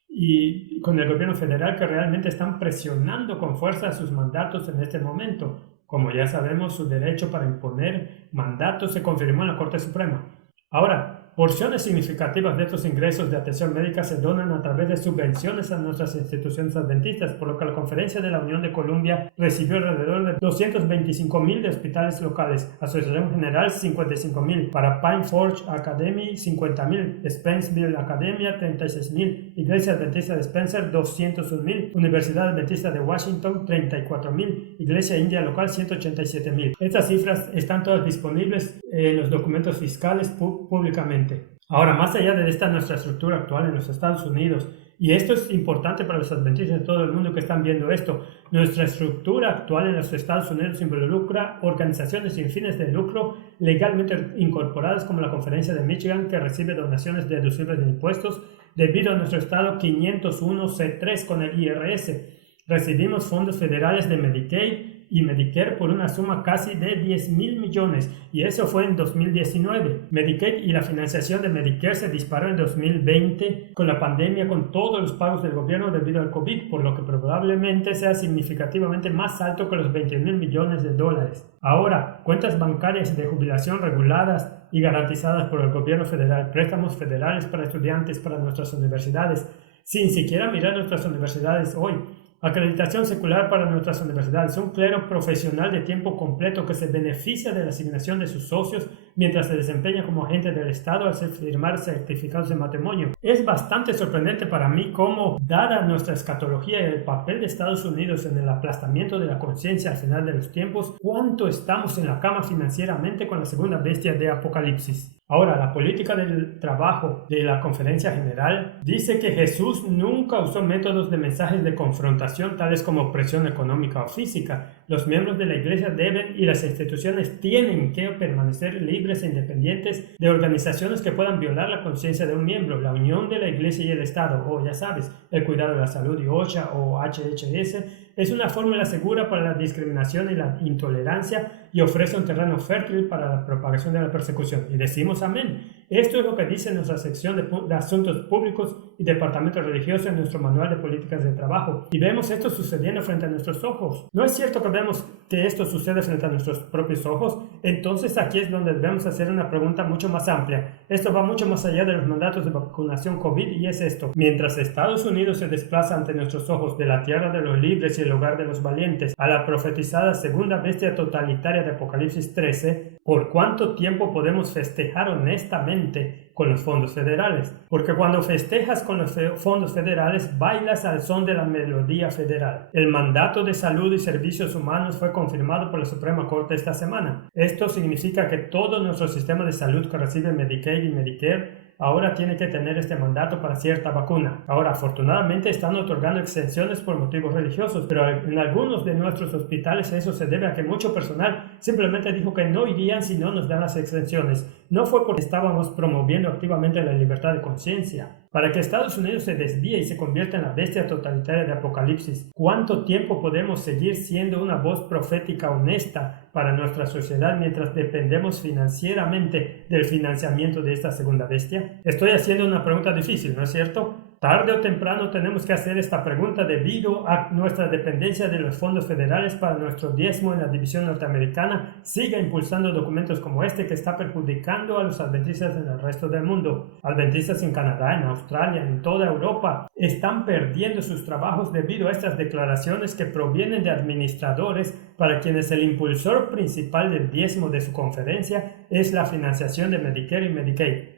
y con el gobierno federal, que realmente están presionando con fuerza sus mandatos en este momento. Como ya sabemos, su derecho para imponer mandatos se confirmó en la Corte Suprema. Ahora, porciones significativas de estos ingresos de atención médica se donan a través de subvenciones a nuestras instituciones adventistas, por lo que la Conferencia de la Unión de Columbia recibió alrededor de 225.000 de hospitales locales, Asociación General 55.000, para Pine Forge Academy 50.000, Spencerville Academia 36.000, Iglesia Adventista de Spencer 201.000, Universidad Adventista de Washington 34.000, Iglesia India Local 187.000. Estas cifras están todas disponibles en los documentos fiscales públicamente. Ahora, más allá de esta nuestra estructura actual en los Estados Unidos, y esto es importante para los adventistas de todo el mundo que están viendo esto, nuestra estructura actual en los Estados Unidos involucra organizaciones sin fines de lucro legalmente incorporadas, como la Conferencia de Michigan, que recibe donaciones deducibles de impuestos debido a nuestro estado 501C3 con el IRS. Recibimos fondos federales de Medicaid y Medicare por una suma casi de 10.000 millones, y eso fue en 2019. Medicaid y la financiación de Medicare se disparó en 2020 con la pandemia, con todos los pagos del gobierno debido al COVID, por lo que probablemente sea significativamente más alto que los 20.000 millones de dólares. Ahora, cuentas bancarias de jubilación reguladas y garantizadas por el gobierno federal, préstamos federales para estudiantes para nuestras universidades, sin siquiera mirar nuestras universidades hoy. Acreditación secular para nuestras universidades, un clero profesional de tiempo completo que se beneficia de la asignación de sus socios mientras se desempeña como agente del Estado al firmar certificados de matrimonio. Es bastante sorprendente para mí cómo, dada nuestra escatología y el papel de Estados Unidos en el aplastamiento de la conciencia al final de los tiempos, cuánto estamos en la cama financieramente con la segunda bestia de Apocalipsis. Ahora, la política del trabajo de la Conferencia General dice que Jesús nunca usó métodos de mensajes de confrontación tales como presión económica o física. Los miembros de la Iglesia deben y las instituciones tienen que permanecer libres e independientes de organizaciones que puedan violar la conciencia de un miembro. La unión de la Iglesia y el Estado, o ya sabes, el cuidado de la salud y OSHA o HHS, es una fórmula segura para la discriminación y la intolerancia y ofrece un terreno fértil para la propagación de la persecución. Y decimos amén. Esto es lo que dice nuestra sección de Asuntos Públicos y Departamento Religioso en nuestro Manual de Políticas de Trabajo. Y vemos esto sucediendo frente a nuestros ojos. ¿No es cierto que vemos que esto sucede frente a nuestros propios ojos? Entonces aquí es donde debemos hacer una pregunta mucho más amplia. Esto va mucho más allá de los mandatos de vacunación COVID, y es esto. Mientras Estados Unidos se desplaza ante nuestros ojos de la tierra de los libres y el hogar de los valientes a la profetizada segunda bestia totalitaria de Apocalipsis 13, ¿por cuánto tiempo podemos festejar honestamente directamente con los fondos federales, porque cuando festejas con los fondos federales, bailas al son de la melodía federal. El mandato de salud y servicios humanos fue confirmado por la Suprema Corte esta semana. Esto significa que todo nuestro sistema de salud que recibe Medicaid y Medicare ahora tiene que tener este mandato para cierta vacuna. Ahora, afortunadamente están otorgando exenciones por motivos religiosos, pero en algunos de nuestros hospitales eso se debe a que mucho personal simplemente dijo que no irían si no nos dan las exenciones. No fue porque estábamos promoviendo activamente la libertad de conciencia. Para que Estados Unidos se desvíe y se convierta en la bestia totalitaria de Apocalipsis, ¿cuánto tiempo podemos seguir siendo una voz profética honesta para nuestra sociedad mientras dependemos financieramente del financiamiento de esta segunda bestia? Estoy haciendo una pregunta difícil, ¿no es cierto? Tarde o temprano tenemos que hacer esta pregunta debido a nuestra dependencia de los fondos federales para nuestro diezmo en la división norteamericana siga impulsando documentos como este que está perjudicando a los adventistas en el resto del mundo. Adventistas en Canadá, en Australia, en toda Europa están perdiendo sus trabajos debido a estas declaraciones que provienen de administradores para quienes el impulsor principal del diezmo de su conferencia es la financiación de Medicare y Medicaid.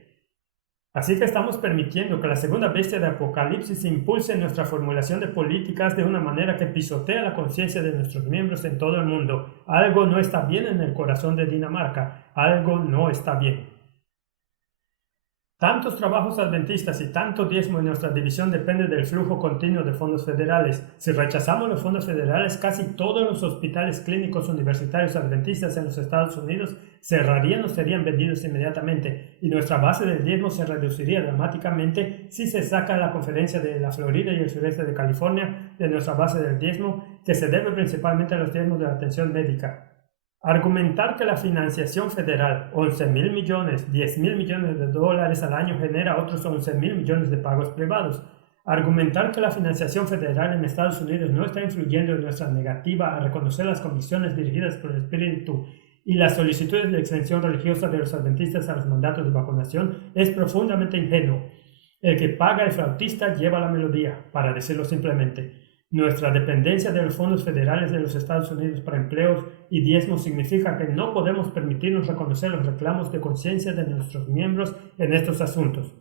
Así que estamos permitiendo que la segunda bestia de Apocalipsis impulse nuestra formulación de políticas de una manera que pisotea la conciencia de nuestros miembros en todo el mundo. Algo no está bien en el corazón de Dinamarca. Algo no está bien. Tantos trabajos adventistas y tanto diezmo en nuestra división depende del flujo continuo de fondos federales. Si rechazamos los fondos federales, casi todos los hospitales clínicos universitarios adventistas en los Estados Unidos cerrarían o serían vendidos inmediatamente, y nuestra base del diezmo se reduciría dramáticamente si se saca la conferencia de la Florida y el sureste de California de nuestra base del diezmo, que se debe principalmente a los diezmos de la atención médica. Argumentar que la financiación federal, 11,000 millones, 10,000 millones de dólares al año, genera otros 11,000 millones de pagos privados. Argumentar que la financiación federal en Estados Unidos no está influyendo en nuestra negativa a reconocer las comisiones dirigidas por el Espíritu y las solicitudes de exención religiosa de los adventistas a los mandatos de vacunación es profundamente ingenuo. El que paga el flautista lleva la melodía, para decirlo simplemente. Nuestra dependencia de los fondos federales de los Estados Unidos para empleos y diezmos significa que no podemos permitirnos reconocer los reclamos de conciencia de nuestros miembros en estos asuntos.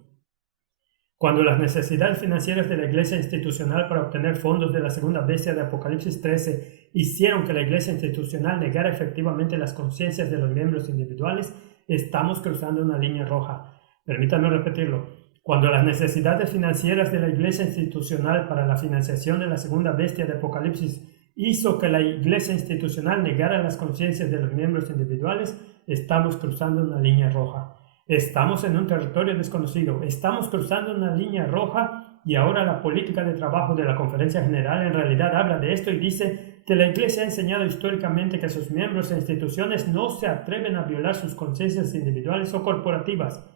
Cuando las necesidades financieras de la Iglesia institucional para obtener fondos de la segunda bestia de Apocalipsis 13 hicieron que la Iglesia institucional negara efectivamente las conciencias de los miembros individuales, estamos cruzando una línea roja. Permítanme repetirlo. Cuando las necesidades financieras de la Iglesia institucional para la financiación de la segunda bestia de Apocalipsis hizo que la Iglesia institucional negara las conciencias de los miembros individuales, estamos cruzando una línea roja. Estamos en un territorio desconocido, estamos cruzando una línea roja y ahora la política de trabajo de la Conferencia General en realidad habla de esto y dice que la Iglesia ha enseñado históricamente que sus miembros e instituciones no se atreven a violar sus conciencias individuales o corporativas.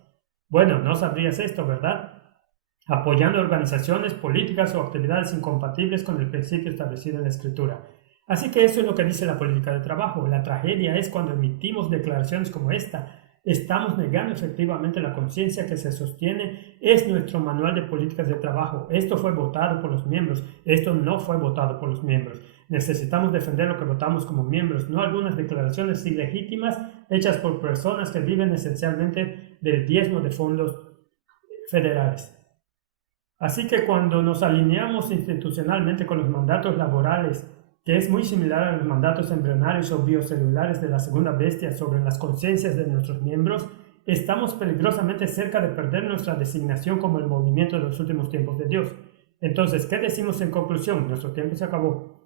Bueno, no sabrías esto, ¿verdad? Apoyando organizaciones, políticas o actividades incompatibles con el principio establecido en la Escritura. Así que eso es lo que dice la política de trabajo. La tragedia es cuando emitimos declaraciones como esta. Estamos negando efectivamente la conciencia que se sostiene. Es nuestro manual de políticas de trabajo. Esto fue votado por los miembros. Esto no fue votado por los miembros. Necesitamos defender lo que votamos como miembros, no algunas declaraciones ilegítimas hechas por personas que viven esencialmente del diezmo de fondos federales. Así que cuando nos alineamos institucionalmente con los mandatos laborales, que es muy similar a los mandatos embrionarios o biocelulares de la segunda bestia sobre las conciencias de nuestros miembros, estamos peligrosamente cerca de perder nuestra designación como el movimiento de los últimos tiempos de Dios. Entonces, ¿qué decimos en conclusión? Nuestro tiempo se acabó.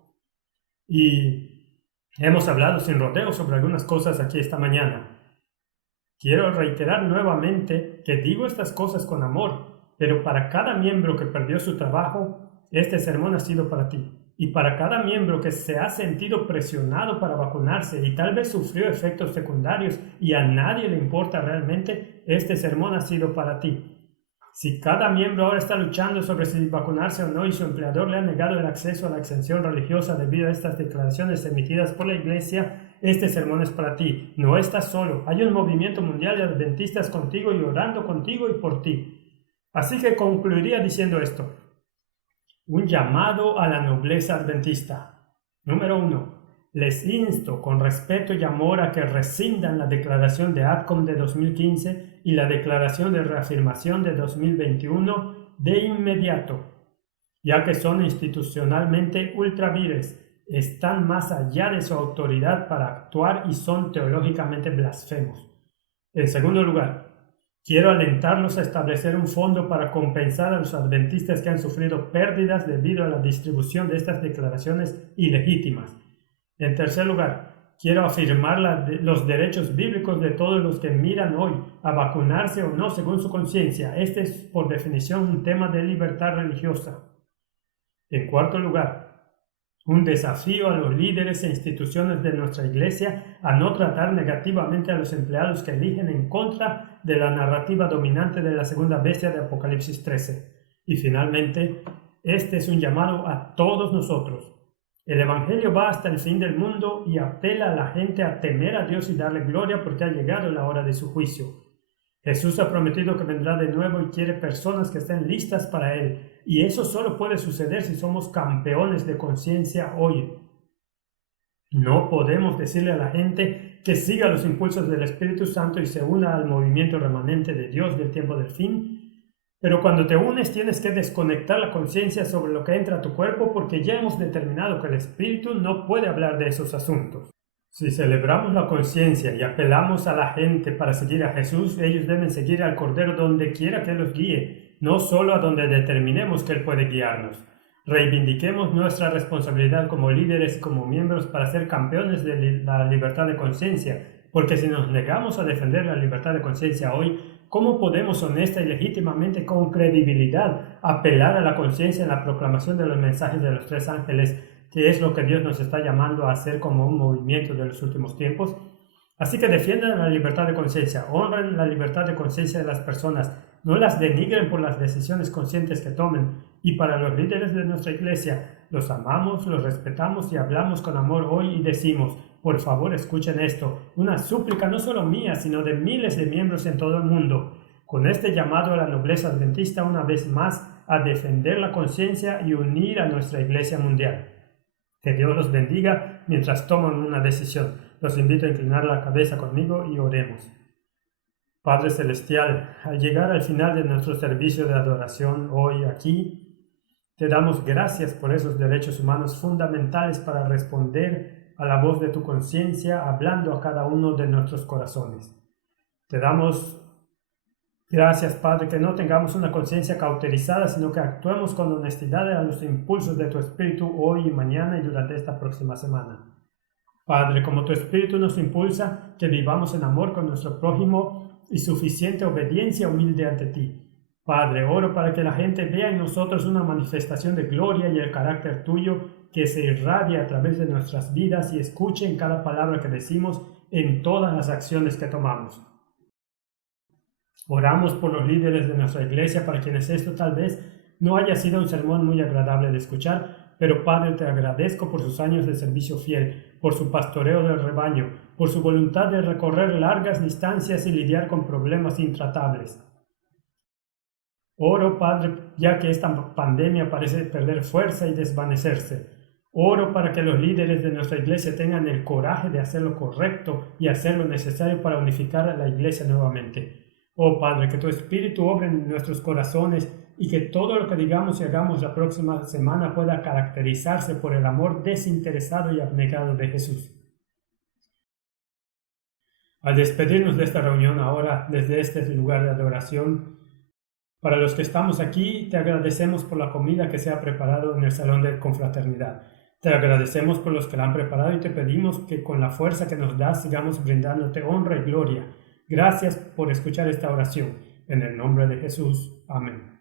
Y hemos hablado sin rodeo sobre algunas cosas aquí esta mañana. Quiero reiterar nuevamente que digo estas cosas con amor, pero para cada miembro que perdió su trabajo, este sermón ha sido para ti. Y para cada miembro que se ha sentido presionado para vacunarse y tal vez sufrió efectos secundarios y a nadie le importa realmente, este sermón ha sido para ti. Si cada miembro ahora está luchando sobre si vacunarse o no y su empleador le ha negado el acceso a la exención religiosa debido a estas declaraciones emitidas por la Iglesia, este sermón es para ti. No estás solo. Hay un movimiento mundial de adventistas contigo y orando contigo y por ti. Así que concluiría diciendo esto. Un llamado a la nobleza adventista. Número 1. Les insto con respeto y amor a que rescindan la declaración de ADCOM de 2015 y la declaración de reafirmación de 2021 de inmediato, ya que son institucionalmente ultravires, están más allá de su autoridad para actuar y son teológicamente blasfemos. En segundo lugar, quiero alentarlos a establecer un fondo para compensar a los adventistas que han sufrido pérdidas debido a la distribución de estas declaraciones ilegítimas. En tercer lugar, quiero afirmar los derechos bíblicos de todos los que miran hoy a vacunarse o no según su conciencia. Este es por definición un tema de libertad religiosa. En cuarto lugar, un desafío a los líderes e instituciones de nuestra iglesia a no tratar negativamente a los empleados que eligen en contra de la narrativa dominante de la segunda bestia de Apocalipsis 13. Y finalmente, este es un llamado a todos nosotros. El Evangelio va hasta el fin del mundo y apela a la gente a temer a Dios y darle gloria porque ha llegado la hora de su juicio. Jesús ha prometido que vendrá de nuevo y quiere personas que estén listas para Él. Y eso solo puede suceder si somos campeones de conciencia hoy. No podemos decirle a la gente que siga los impulsos del Espíritu Santo y se una al movimiento remanente de Dios del tiempo del fin. Pero cuando te unes tienes que desconectar la conciencia sobre lo que entra a tu cuerpo porque ya hemos determinado que el Espíritu no puede hablar de esos asuntos. Si celebramos la conciencia y apelamos a la gente para seguir a Jesús, ellos deben seguir al Cordero donde quiera que los guíe, no solo a donde determinemos que Él puede guiarnos. Reivindiquemos nuestra responsabilidad como líderes y como miembros para ser campeones de la libertad de conciencia, porque si nos negamos a defender la libertad de conciencia hoy, ¿cómo podemos honesta y legítimamente con credibilidad apelar a la conciencia en la proclamación de los mensajes de los tres ángeles, que es lo que Dios nos está llamando a hacer como un movimiento de los últimos tiempos? Así que defiendan la libertad de conciencia, honren la libertad de conciencia de las personas, no las denigren por las decisiones conscientes que tomen. Y para los líderes de nuestra iglesia, los amamos, los respetamos y hablamos con amor hoy y decimos, por favor escuchen esto, una súplica no solo mía, sino de miles de miembros en todo el mundo, con este llamado a la nobleza adventista una vez más a defender la conciencia y unir a nuestra iglesia mundial. Que Dios los bendiga mientras toman una decisión. Los invito a inclinar la cabeza conmigo y oremos. Padre Celestial, al llegar al final de nuestro servicio de adoración hoy aquí, te damos gracias por esos derechos humanos fundamentales para responder a la voz de tu conciencia, hablando a cada uno de nuestros corazones. Te damos gracias, Padre, que no tengamos una conciencia cauterizada, sino que actuemos con honestidad a los impulsos de tu Espíritu hoy y mañana y durante esta próxima semana. Padre, como tu Espíritu nos impulsa, que vivamos en amor con nuestro prójimo y suficiente obediencia humilde ante ti. Padre, oro para que la gente vea en nosotros una manifestación de gloria y el carácter tuyo que se irradia a través de nuestras vidas y escuche en cada palabra que decimos en todas las acciones que tomamos. Oramos por los líderes de nuestra iglesia para quienes esto tal vez no haya sido un sermón muy agradable de escuchar, pero Padre, te agradezco por sus años de servicio fiel, por su pastoreo del rebaño, por su voluntad de recorrer largas distancias y lidiar con problemas intratables. Oro, Padre, ya que esta pandemia parece perder fuerza y desvanecerse. Oro para que los líderes de nuestra iglesia tengan el coraje de hacer lo correcto y hacer lo necesario para unificar a la iglesia nuevamente. Oh Padre, que tu Espíritu obre en nuestros corazones y que todo lo que digamos y hagamos la próxima semana pueda caracterizarse por el amor desinteresado y abnegado de Jesús. Al despedirnos de esta reunión ahora desde este lugar de adoración, para los que estamos aquí, te agradecemos por la comida que se ha preparado en el salón de confraternidad. Te agradecemos por los que la han preparado y te pedimos que con la fuerza que nos das sigamos brindándote honra y gloria. Gracias por escuchar esta oración. En el nombre de Jesús. Amén.